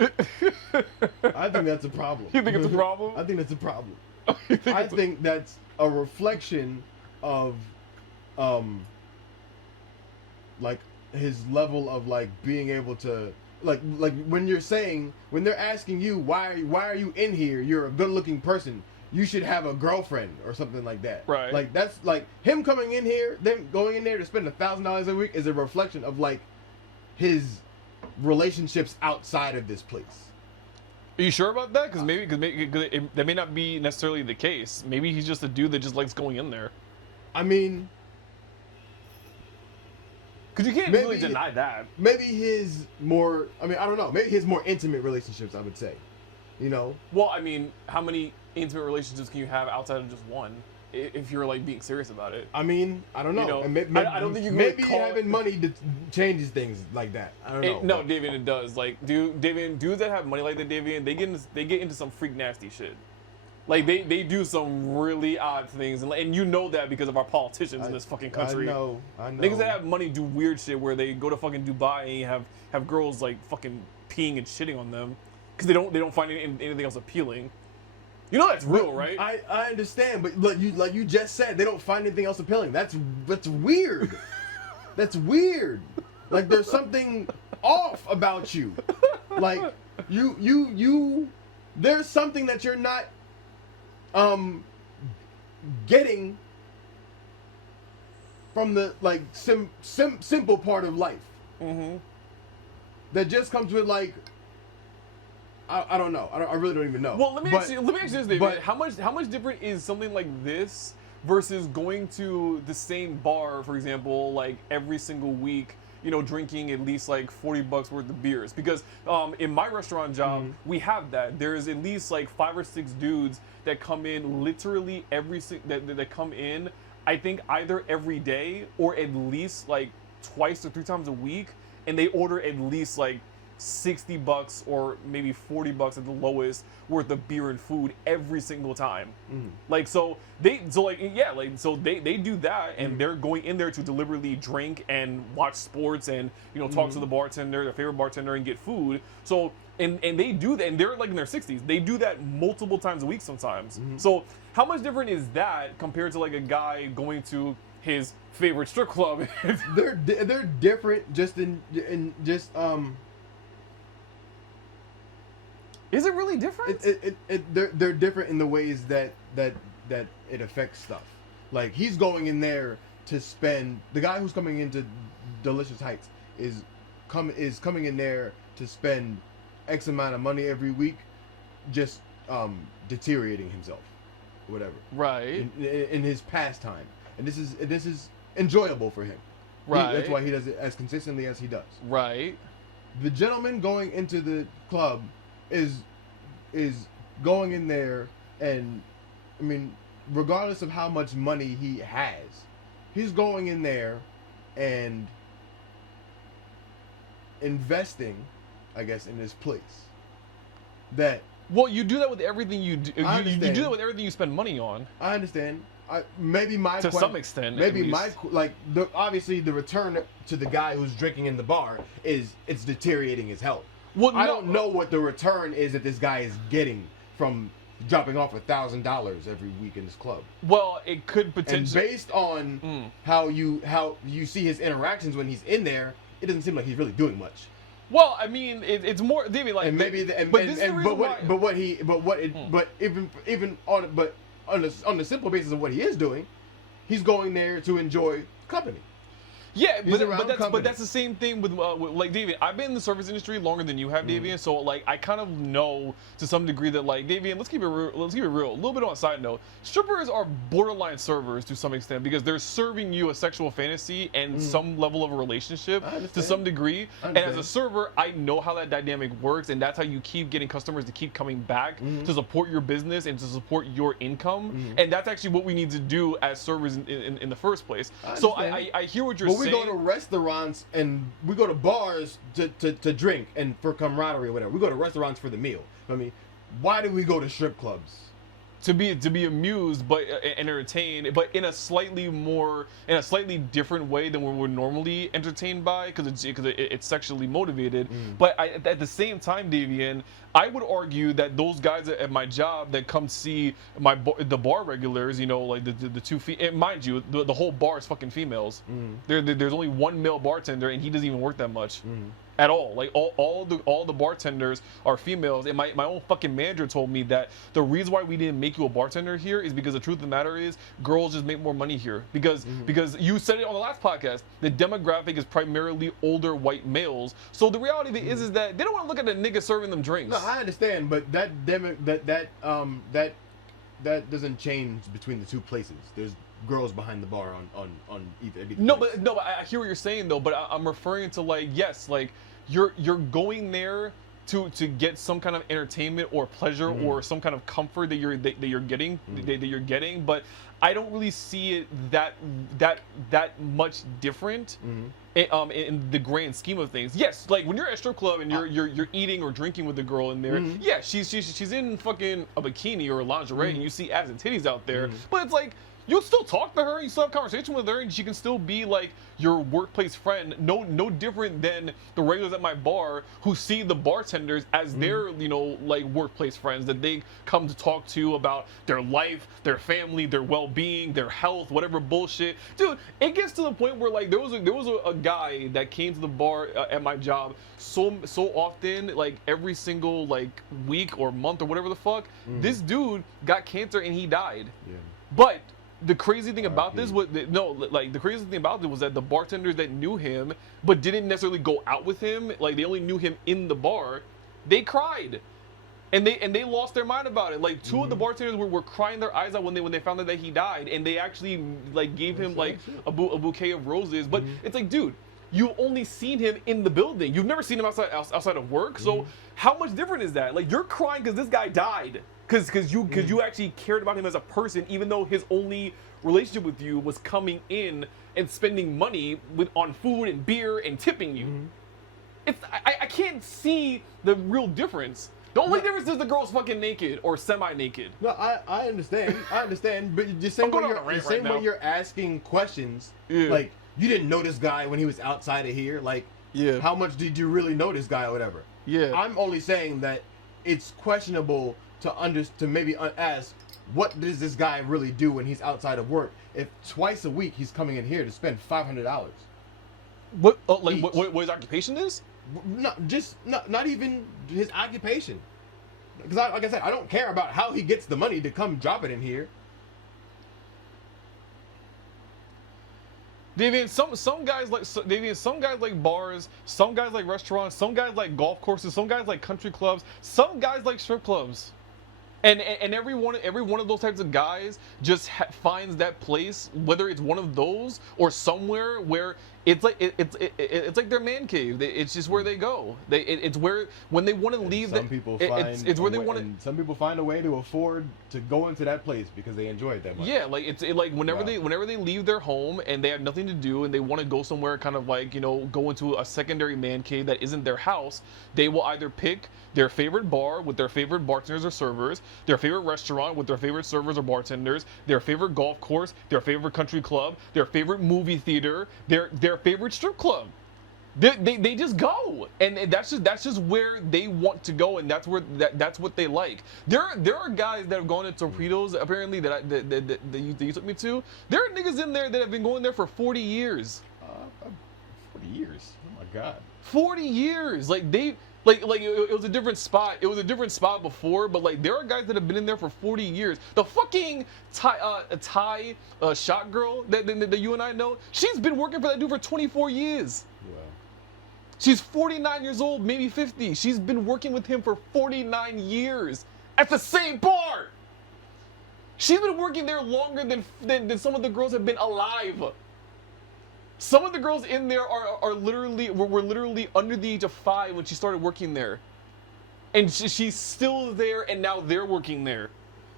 I think that's a problem. You think it's a problem? I think that's a problem. I think that's a reflection of, like, his level of, like, being able to, like when they're asking you why are you in here? You're a good-looking person. You should have a girlfriend or something like that. Right. Like, that's like him coming in here, them going in there to spend $1,000 a week is a reflection of, like, his relationships outside of this place. Are you sure about that? Because that may not be necessarily the case. Maybe he's just a dude that just likes going in there. I mean, because you can't really deny that. Maybe his more, I don't know. Maybe his more intimate relationships, I would say. You know? Well, I mean, how many intimate relationships can you have outside of just one? If you're, like, being serious about it. I mean, I don't know. You know, I don't think you can maybe call having money changes things like that. I don't know. No, Davian, it does. Like, Davian, dudes that have money like that, Davian, they get into some freak nasty shit. Like, they do some really odd things, and you know that because of our politicians in this fucking country. I know. Niggas that have money do weird shit where they go to fucking Dubai and you have girls, like, fucking peeing and shitting on them because they don't find anything else appealing. You know that's real, right? I understand, but like you just said, they don't find anything else appealing. That's weird. That's weird. Like, there's something off about you. Like, you there's something that you're not getting from the, like, simple part of life. Mm-hmm. That just comes with, like, I don't know. I really don't even know. Well, let me ask you this, David. But how much different is something like this versus going to the same bar, for example, like every single week, you know, drinking at least like $40 worth of beers? Because in my restaurant job, we have that. There's at least like 5 or 6 dudes that come in literally that come in, I think either every day or at least like twice or 3 times a week, and they order at least like $60 or maybe $40 at the lowest worth of beer and food every single time. Like, they do that, and they're going in there to deliberately drink and watch sports and, you know, talk to the bartender, their favorite bartender, and get food. So and they do that, and they're like in their 60s. They do that multiple times a week sometimes. So how much different is that compared to like a guy going to his favorite strip club? They're different just in Is it really different? They're different in the ways that it affects stuff. Like, he's going in there to spend. The guy who's coming into Delicious Heights is coming in there to spend X amount of money every week, just deteriorating himself, whatever. Right. In his pastime, and this is enjoyable for him. Right. That's why he does it as consistently as he does. Right. The gentleman going into the club is going in there, and I mean, regardless of how much money he has, he's going in there and investing, I guess, in this place. Well, you do that with everything you do. I You do that with everything you spend money on. I understand. To some extent, maybe obviously the return to the guy who's drinking in the bar it's deteriorating his health. Well, I don't know what the return is that this guy is getting from dropping off $1,000 every week in this club. Well, it could potentially. And based on how you see his interactions when he's in there, it doesn't seem like he's really doing much. Well, I mean, it's more, David, like, and maybe on the simple basis of what he is doing, he's going there to enjoy company. Yeah, He's around but company. that's the same thing with like Davian. I've been in the service industry longer than you have, Davian. So like I kind of know to some degree that like Davian. Let's keep it real. Let's keep it real. A little bit on a side note. Strippers are borderline servers to some extent because they're serving you a sexual fantasy and some level of a relationship to some degree. And as a server, I know how that dynamic works, and that's how you keep getting customers to keep coming back to support your business and to support your income. And that's actually what we need to do as servers in the first place. So I hear what you're saying. We go to restaurants and we go to bars to drink and for camaraderie or whatever. We go to restaurants for the meal. I mean, why do we go to strip clubs? To be amused, but entertained, but in a slightly different way than we're normally entertained by, because it's sexually motivated. But at the same time, Davian, I would argue that those guys at my job that come see the bar regulars, you know, like the two and mind you, the whole bar is fucking females. There's only one male bartender, and he doesn't even work that much. At all. Like all the bartenders are females, and my own fucking manager told me that the reason why we didn't make you a bartender here is because the truth of the matter is girls just make more money here because you said it on the last podcast, the demographic is primarily older white males. So the reality of it is that they don't want to look at a nigga serving them drinks. No, I understand, but that doesn't change between the two places. There's girls behind the bar on either no, but I hear what you're saying though. But I'm referring to like, yes, like you're going there to get some kind of entertainment or pleasure or some kind of comfort that you're getting. But I don't really see it that much different in the grand scheme of things. Yes, like when you're at a strip club and you're eating or drinking with the girl in there, yeah, she's in fucking a bikini or lingerie and you see ass and titties out there, but it's like, you'll still talk to her, you still have conversation with her, and she can still be like your workplace friend. No different than the regulars at my bar who see the bartenders as their, you know, like workplace friends that they come to talk to about their life, their family, their well-being, their health, whatever bullshit. Dude, it gets to the point where like there was a guy that came to the bar at my job so often, like every single like week or month or whatever the fuck. This dude got cancer and he died. Yeah. But the crazy thing about this was the crazy thing about it was that the bartenders that knew him but didn't necessarily go out with him, like they only knew him in the bar, they cried. And they lost their mind about it. Like two of the bartenders were crying their eyes out when they found out that he died, and they actually like gave him like a bouquet of roses. But it's like, dude, you've only seen him in the building. You've never seen him outside of work. So how much different is that? Like you're crying because this guy died. Because you actually cared about him as a person, even though his only relationship with you was coming in and spending money on food and beer and tipping you. I can't see the real difference. The only difference is the girl's fucking naked or semi-naked. No, I understand. I understand. But the same way you're asking questions, like you didn't know this guy when he was outside of here. Like, how much did you really know this guy or whatever? Yeah. I'm only saying that it's questionable to maybe ask, what does this guy really do when he's outside of work? If twice a week he's coming in here to spend $500. What his occupation is? Not even his occupation. Because like I said, I don't care about how he gets the money to come drop it in here. Davian, some guys like bars, some guys like restaurants, some guys like golf courses, some guys like country clubs, some guys like strip clubs. And every one of those types of guys just finds that place, whether it's one of those or somewhere where it's like their man cave. It's just where they go. It's where when they want to leave. Some people find a way to afford to go into that place because they enjoy it that much. Yeah, like whenever they leave their home and they have nothing to do and they want to go somewhere, kind of like, you know, go into a secondary man cave that isn't their house, they will either pick their favorite bar with their favorite bartenders or servers, their favorite restaurant with their favorite servers or bartenders, their favorite golf course, their favorite country club, their favorite movie theater, their favorite strip club. They just go, and that's just where they want to go, and that's what they like. There are guys that have gone into Torpedoes apparently that you took me to. There are niggas in there that have been going there for 40 years. 40 years. Oh my god. 40 years. Like Like it was a different spot. It was a different spot before, but like there are guys that have been in there for 40 years. The fucking Thai shot girl that you and I know, she's been working for that dude for 24 years. Wow. She's 49 years old, maybe 50. She's been working with him for 49 years at the same bar. She's been working there longer than some of the girls have been alive. Some of the girls in there were literally under the age of 5 when she started working there. And she's still there, and now they're working there.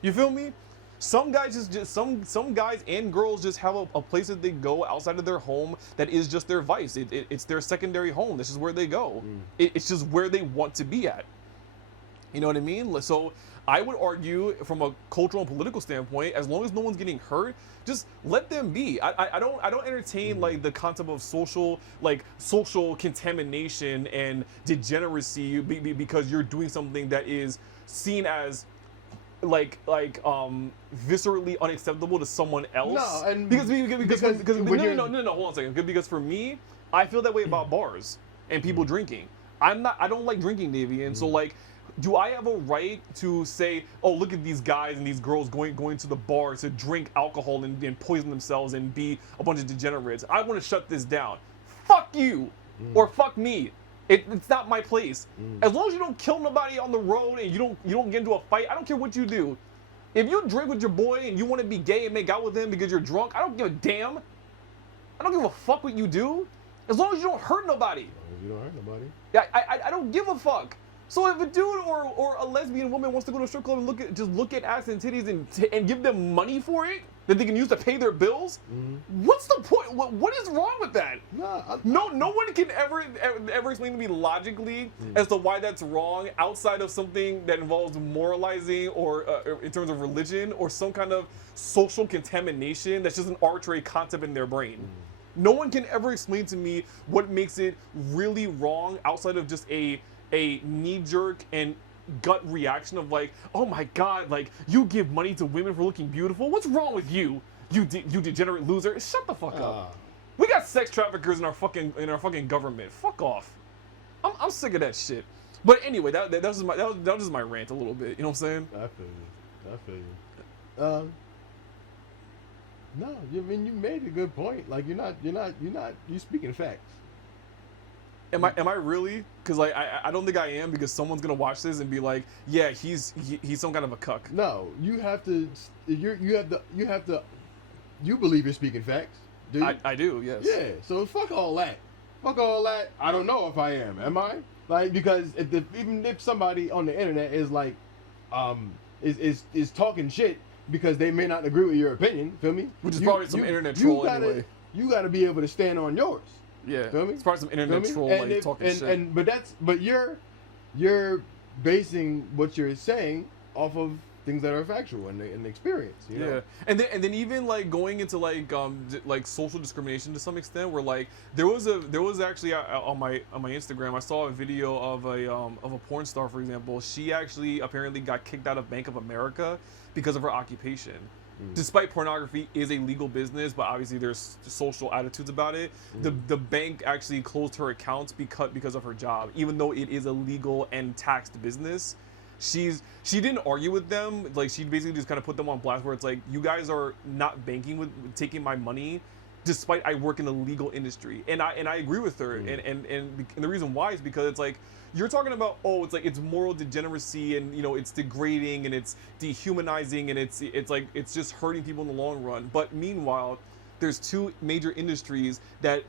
You feel me? Some guys some guys and girls just have a place that they go outside of their home that is just their vice. It's their secondary home. This is where they go. It's just where they want to be at. You know what I mean? So I would argue from a cultural and political standpoint, as long as no one's getting hurt, just let them be. I don't entertain like the concept of social contamination and degeneracy because you're doing something that is seen as viscerally unacceptable to someone else. No, and because no, hold on a second. Because for me, I feel that way about bars and people drinking. I don't like drinking, Davey, and so like, do I have a right to say, oh, look at these guys and these girls going to the bar to drink alcohol and poison themselves and be a bunch of degenerates? I want to shut this down. Fuck you, or fuck me. It's not my place. As long as you don't kill nobody on the road and you don't get into a fight, I don't care what you do. If you drink with your boy and you want to be gay and make out with him because you're drunk, I don't give a damn. I don't give a fuck what you do. As long as you don't hurt nobody. As long as you don't hurt nobody. Yeah, I don't give a fuck. So if a dude or a lesbian woman wants to go to a strip club and look at ass and titties and give them money for it that they can use to pay their bills, what's the point? What is wrong with that? No one can ever explain to me logically as to why that's wrong outside of something that involves moralizing or in terms of religion or some kind of social contamination that's just an arbitrary concept in their brain. No one can ever explain to me what makes it really wrong outside of just a knee-jerk and gut reaction of like, oh my god, like you give money to women for looking beautiful. What's wrong with you? You degenerate loser. Shut the fuck up. We got sex traffickers in our fucking government. Fuck off. I'm sick of that shit. But anyway, that was just my rant a little bit. You know what I'm saying? I feel you. No, you made a good point. Like you're speaking facts. Am I really? Because like I don't think I am, because someone's gonna watch this and be like, yeah, he's some kind of a cuck. No, you have to. You believe you're speaking facts. Do you? I do. Yes. Yeah. So fuck all that. Fuck all that. I don't know if I am. Am I? Like, because even if somebody on the internet is like, is talking shit because they may not agree with your opinion. Feel me? Which is probably some internet troll anyway. You gotta be able to stand on yours. Yeah, feel me? It's probably some internet troll like talking shit. But you're basing what you're saying off of things that are factual and experience. You know? And then even like going into like social discrimination to some extent, where like there was actually on my Instagram, I saw a video of a porn star, for example. She actually apparently got kicked out of Bank of America because of her occupation. Despite pornography is a legal business, but obviously there's social attitudes about it. The bank actually closed her accounts because of her job, even though it is a legal and taxed business. She didn't argue with them. Like, she basically just kind of put them on blast, where it's like, you guys are not banking with taking my money, despite I work in the legal industry. And I agree with her. And the reason why is because it's like, you're talking about, oh, it's like it's moral degeneracy, and you know, it's degrading and it's dehumanizing, and it's just hurting people in the long run. But meanwhile, there's two major industries that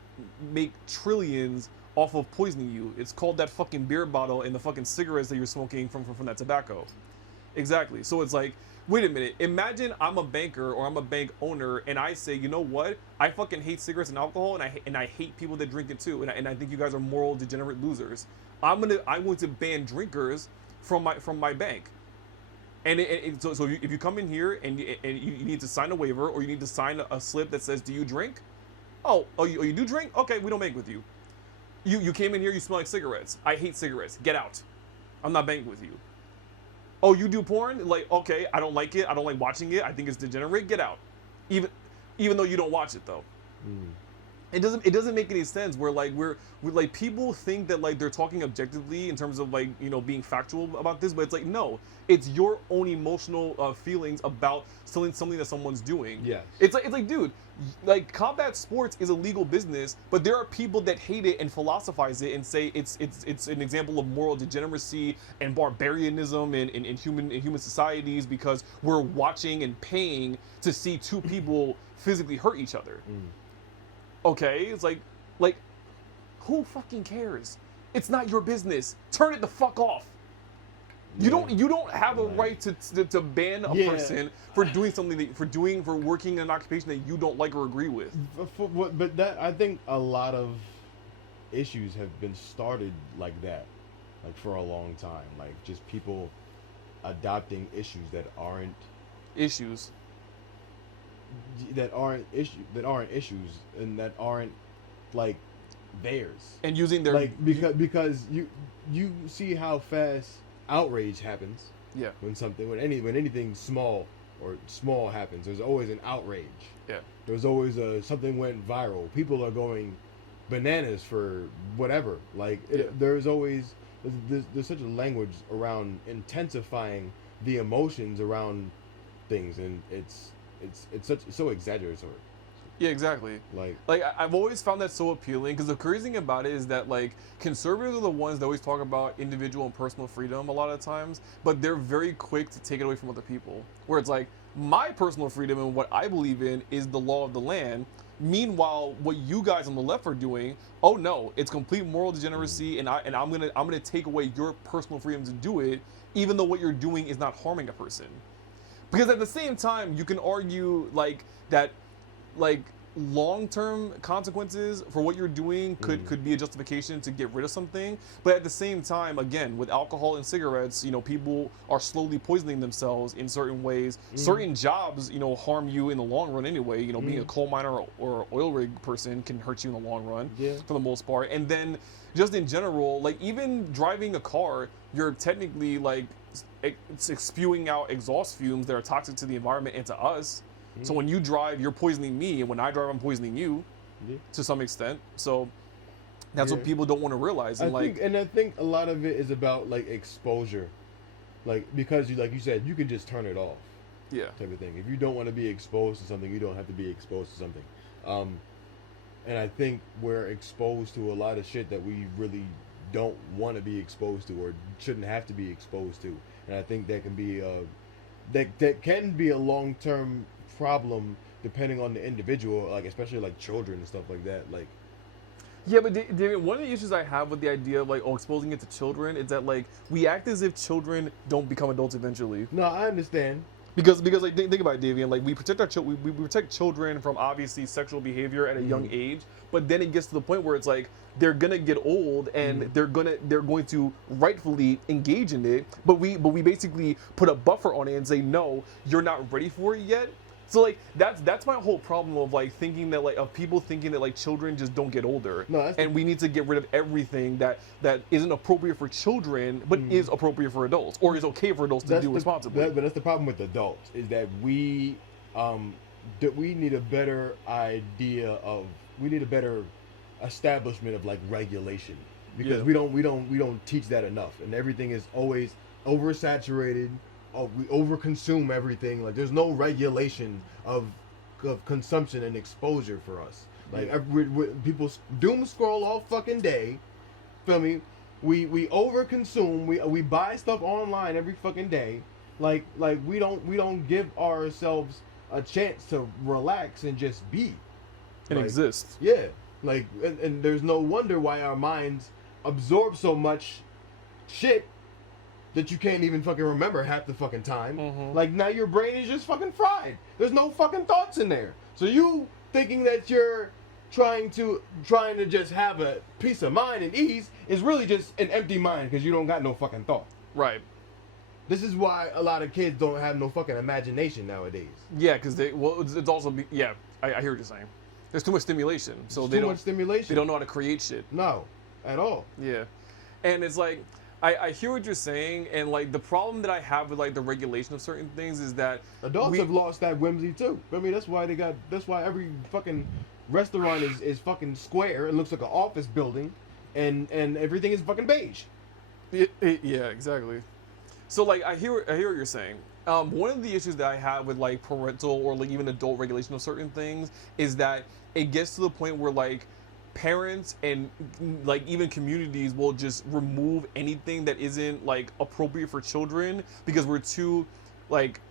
make trillions off of poisoning you. It's called that fucking beer bottle and the fucking cigarettes that you're smoking from that tobacco. Exactly. So it's like, wait a minute. Imagine I'm a banker or I'm a bank owner, and I say, you know what? I fucking hate cigarettes and alcohol, and I hate people that drink it too. And I think you guys are moral degenerate losers. I'm going to ban drinkers from my bank. And so if you come in here and you need to sign a waiver, or you need to sign a slip that says, do you drink? Oh, you do drink? Okay, we don't bank with you. You came in here, you smell like cigarettes. I hate cigarettes. Get out. I'm not banking with you. Oh, you do porn? Like, okay, I don't like it. I don't like watching it. I think it's degenerate. Get out. Even though you don't watch it, though. it doesn't make any sense where like we're like people think that like they're talking objectively in terms of like being factual about this, but it's like no, it's your own emotional feelings about something that someone's doing. Yes. It's like dude, like combat sports is a legal business, but there are people that hate it and philosophize it and say it's an example of moral degeneracy and barbarianism in human societies because we're watching and paying to see two people physically hurt each other. Okay, it's like, who fucking cares? It's not your business. Turn it the fuck off. You don't have a right to ban a person for doing something for working in an occupation that you don't like or agree with. But that I think a lot of issues have been started like that, like for a long time. Like just people adopting issues that aren't issues. That aren't issues and that aren't like theirs, and using their like because you see how fast outrage happens. Yeah. When anything small happens, there's always an outrage. Yeah. There's always something went viral. People are going bananas for whatever. Like there's always there's such a language around intensifying the emotions around things, and it's so exaggerated. Yeah, exactly. Like I've always found that so appealing because the crazy thing about it is that like conservatives are the ones that always talk about individual and personal freedom a lot of times, but they're very quick to take it away from other people. Where it's like my personal freedom and what I believe in is the law of the land. Meanwhile, what you guys on the left are doing, oh no, it's complete moral degeneracy, and I'm gonna take away your personal freedom to do it, even though what you're doing is not harming a person. Because at the same time, you can argue like that, like long-term consequences for what you're doing could be a justification to get rid of something. But at the same time, again, with alcohol and cigarettes, people are slowly poisoning themselves in certain ways. Certain jobs, harm you in the long run anyway. Being a coal miner or oil rig person can hurt you in the long run for the most part. And then just in general, like even driving a car, you're technically like it's spewing out exhaust fumes that are toxic to the environment and to us. So when you drive, you're poisoning me, and when I drive, I'm poisoning you to some extent. So that's what people don't want to realize. And I think a lot of it is about like exposure, like because like you said, you can just turn it off. Yeah. Type of thing. If you don't want to be exposed to something, you don't have to be exposed to something. And I think we're exposed to a lot of shit that we really don't want to be exposed to or shouldn't have to be exposed to. And I think that can be that can be a long-term problem depending on the individual, like especially like children and stuff like that. Like, yeah, but David, one of the issues I have with the idea of like exposing it to children is that like we act as if children don't become adults eventually. No, I understand. Because like think about it, Davian, like we protect our we protect children from obviously sexual behavior at a young age, but then it gets to the point where it's like they're gonna get old and they're going to rightfully engage in it, but we basically put a buffer on it and say no, you're not ready for it yet. So like that's my whole problem of like thinking that like of people thinking that like children just don't get older. No, and we need to get rid of everything that isn't appropriate for children but is appropriate for adults or is okay for adults to do responsibly. But that's the problem with adults is that we need a better we need a better establishment of like regulation because we don't teach that enough, and everything is always oversaturated. We overconsume everything. Like there's no regulation of consumption and exposure for us. Like people doom scroll all fucking day. Feel me? We overconsume. We buy stuff online every fucking day. Like we don't give ourselves a chance to relax and just be and exist. Yeah. Like and there's no wonder why our minds absorb so much shit that you can't even fucking remember half the fucking time. Like now your brain is just fucking fried. There's no fucking thoughts in there. So you thinking that you're trying to just have a peace of mind and ease is really just an empty mind because you don't got no fucking thought. Right. This is why a lot of kids don't have no fucking imagination nowadays. Yeah, because it's also I hear what you're saying. There's too much stimulation, so There's too much stimulation. They don't know how to create shit. No, at all. Yeah, and it's like I hear what you're saying, and like the problem that I have with like the regulation of certain things is that adults have lost that whimsy too. I mean, that's why every fucking restaurant is fucking square. It looks like an office building, and everything is fucking beige. Yeah, exactly. So like I hear what you're saying. One of the issues that I have with like parental or like even adult regulation of certain things is that it gets to the point where like parents and like even communities will just remove anything that isn't like appropriate for children because we're too like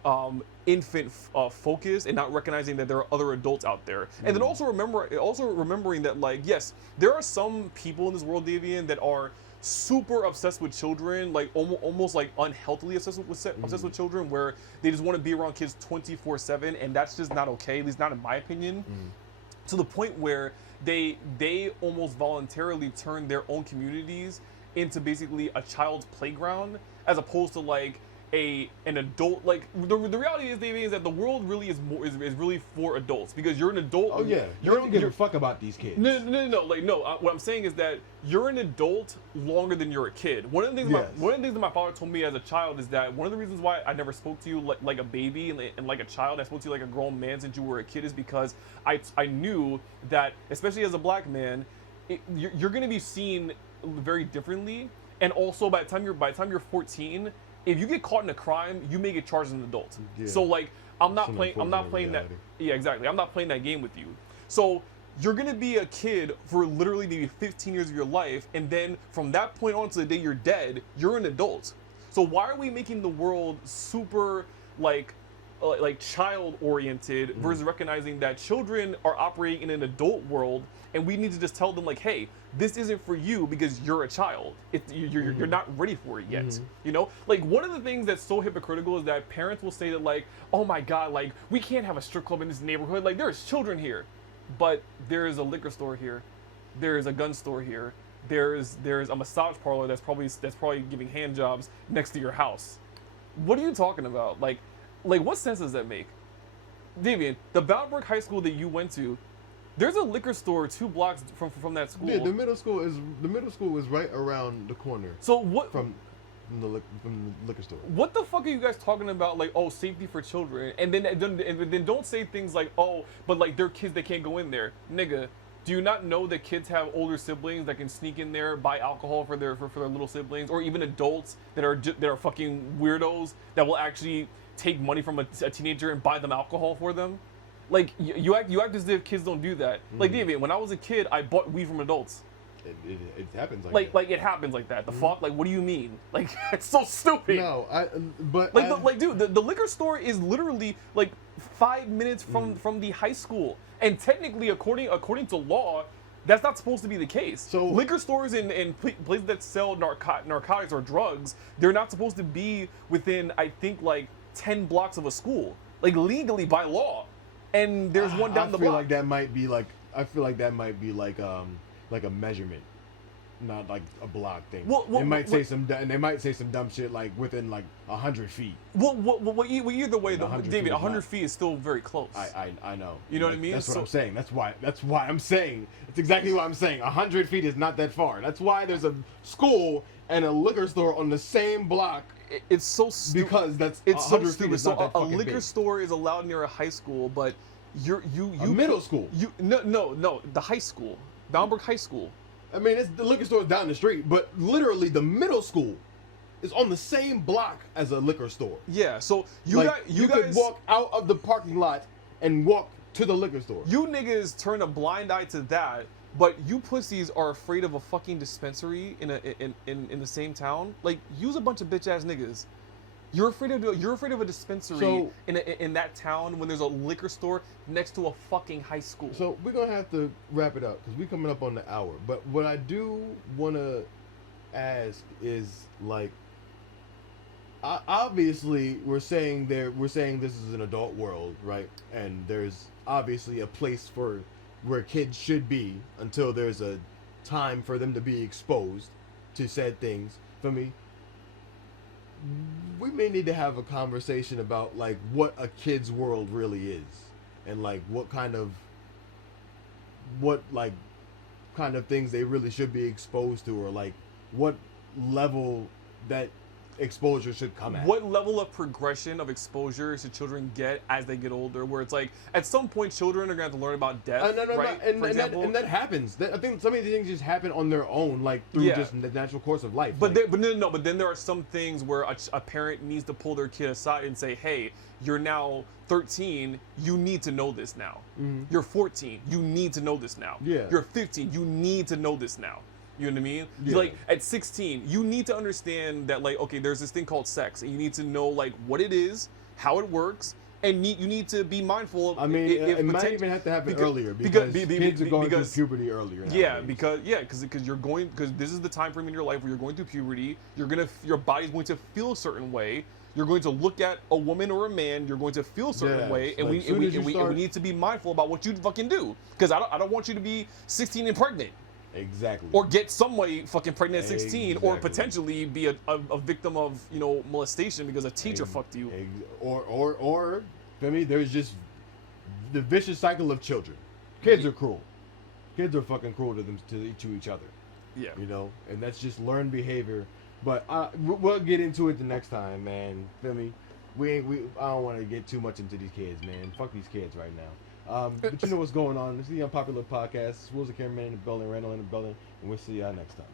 infant focused and not recognizing that there are other adults out there. And then also remembering that like yes, there are some people in this world, Davian, that are super obsessed with children, like almost like unhealthily obsessed with children, where they just want to be around kids 24/7, and that's just not okay, at least not in my opinion. To the point where they almost voluntarily turn their own communities into basically a child's playground, as opposed to like an adult. Like the reality is, David, is that the world really is really for adults, because you're an adult. Oh yeah, you don't give a fuck about these kids. No. What I'm saying is that you're an adult longer than you're a kid. One of the things that my father told me as a child is that one of the reasons why I never spoke to you like a baby and like a child, I spoke to you like a grown man since you were a kid, is because I knew that, especially as a black man, you're going to be seen very differently. And also by the time you're 14, if you get caught in a crime, you may get charged as an adult. Yeah. So like I'm not playing that. Yeah, exactly. I'm not playing that game with you. So you're gonna be a kid for literally maybe 15 years of your life, and then from that point on to the day you're dead, you're an adult. So why are we making the world super like child oriented versus recognizing that children are operating in an adult world, and we need to just tell them like, hey, this isn't for you because you're a child. You're not ready for it yet. You know, like one of the things that's so hypocritical is that parents will say that like, oh my god, like we can't have a strip club in this neighborhood. Like there's children here, but there is a liquor store here, there is a gun store here, there's a massage parlor that's probably giving hand jobs next to your house. What are you talking about? Like what sense does that make? Davian, the Boundbrook High School that you went to, there's a liquor store 2 blocks from that school. Yeah, the middle school is right around the corner. So what from the liquor store? What the fuck are you guys talking about? Like, oh, safety for children, and then don't say things like, oh, but like they're kids, they can't go in there, nigga. Do you not know that kids have older siblings that can sneak in there, buy alcohol for their little siblings, or even adults that are fucking weirdos that will actually take money from a teenager and buy them alcohol for them? Like you act as if kids don't do that. Like David, when I was a kid, I bought weed from adults. It happens like that. Like it happens like that. The fuck? Like what do you mean? Like it's so stupid. No, dude, the liquor store is literally like 5 minutes from the high school, and technically, according to law, that's not supposed to be the case. So liquor stores and places that sell narcotics or drugs, they're not supposed to be within, I think, like 10 blocks of a school, like legally by law. And there's one down the block. I feel like that might be like a measurement, not like a block thing. They might say some dumb shit like within like 100 feet. Well, either way, though, David, 100 feet is still very close. I know. You know what I mean? That's what I'm saying. That's why I'm saying. It's exactly what I'm saying. 100 feet is not that far. That's why there's a school and a liquor store on the same block. It's so stupid. Because it's so stupid. So a liquor store is allowed near a high school, but you middle school. No, the high school, Boundbrook High School. I mean, the liquor store is down the street, but literally the middle school is on the same block as a liquor store. Yeah, so you guys could walk out of the parking lot and walk to the liquor store. You niggas turn a blind eye to that. But you pussies are afraid of a fucking dispensary in the same town. Like, use a bunch of bitch ass niggas. You're afraid of a dispensary in that town when there's a liquor store next to a fucking high school. So we're gonna have to wrap it up because we're coming up on the hour. But what I do wanna ask is like, obviously we're saying this is an adult world, right? And there's obviously a place for where kids should be until there's a time for them to be exposed to said things. For me, we may need to have a conversation about like what a kid's world really is, and like what kind of things they really should be exposed to, or like what level that exposure should come at. What level of progression of exposure should children get as they get older? Where it's like, at some point, children are gonna have to learn about death, right? And that happens. I think some of these things just happen on their own, like through just the natural course of life. But but then there are some things where a parent needs to pull their kid aside and say, hey, you're now 13, you need to know this now. You're 14, you need to know this now. You're 15, you need to know this now. You know what I mean? Like at 16, you need to understand that, like, okay, there's this thing called sex, and you need to know like what it is, how it works, and you need to be mindful of. I mean, it might even have to happen earlier because kids are going through puberty earlier. Because this is the time frame in your life where you're going through puberty. Your body's going to feel a certain way. You're going to look at a woman or a man. You're going to feel a certain way, and we need to be mindful about what you fucking do, because I don't want you to be 16 and pregnant. Exactly. Or get somebody fucking pregnant at 16, or potentially be a victim of, you know, molestation because a teacher fucked you. Or for me, there's just the vicious cycle of children. Kids are cruel. Kids are fucking cruel to each other. Yeah. You know, and that's just learned behavior. But we'll get into it the next time, man. Feel me? I don't want to get too much into these kids, man. Fuck these kids right now. But you know what's going on. This is the Unpopular Podcast. Will's the cameraman in the building, Randall in the building, and we'll see y'all next time.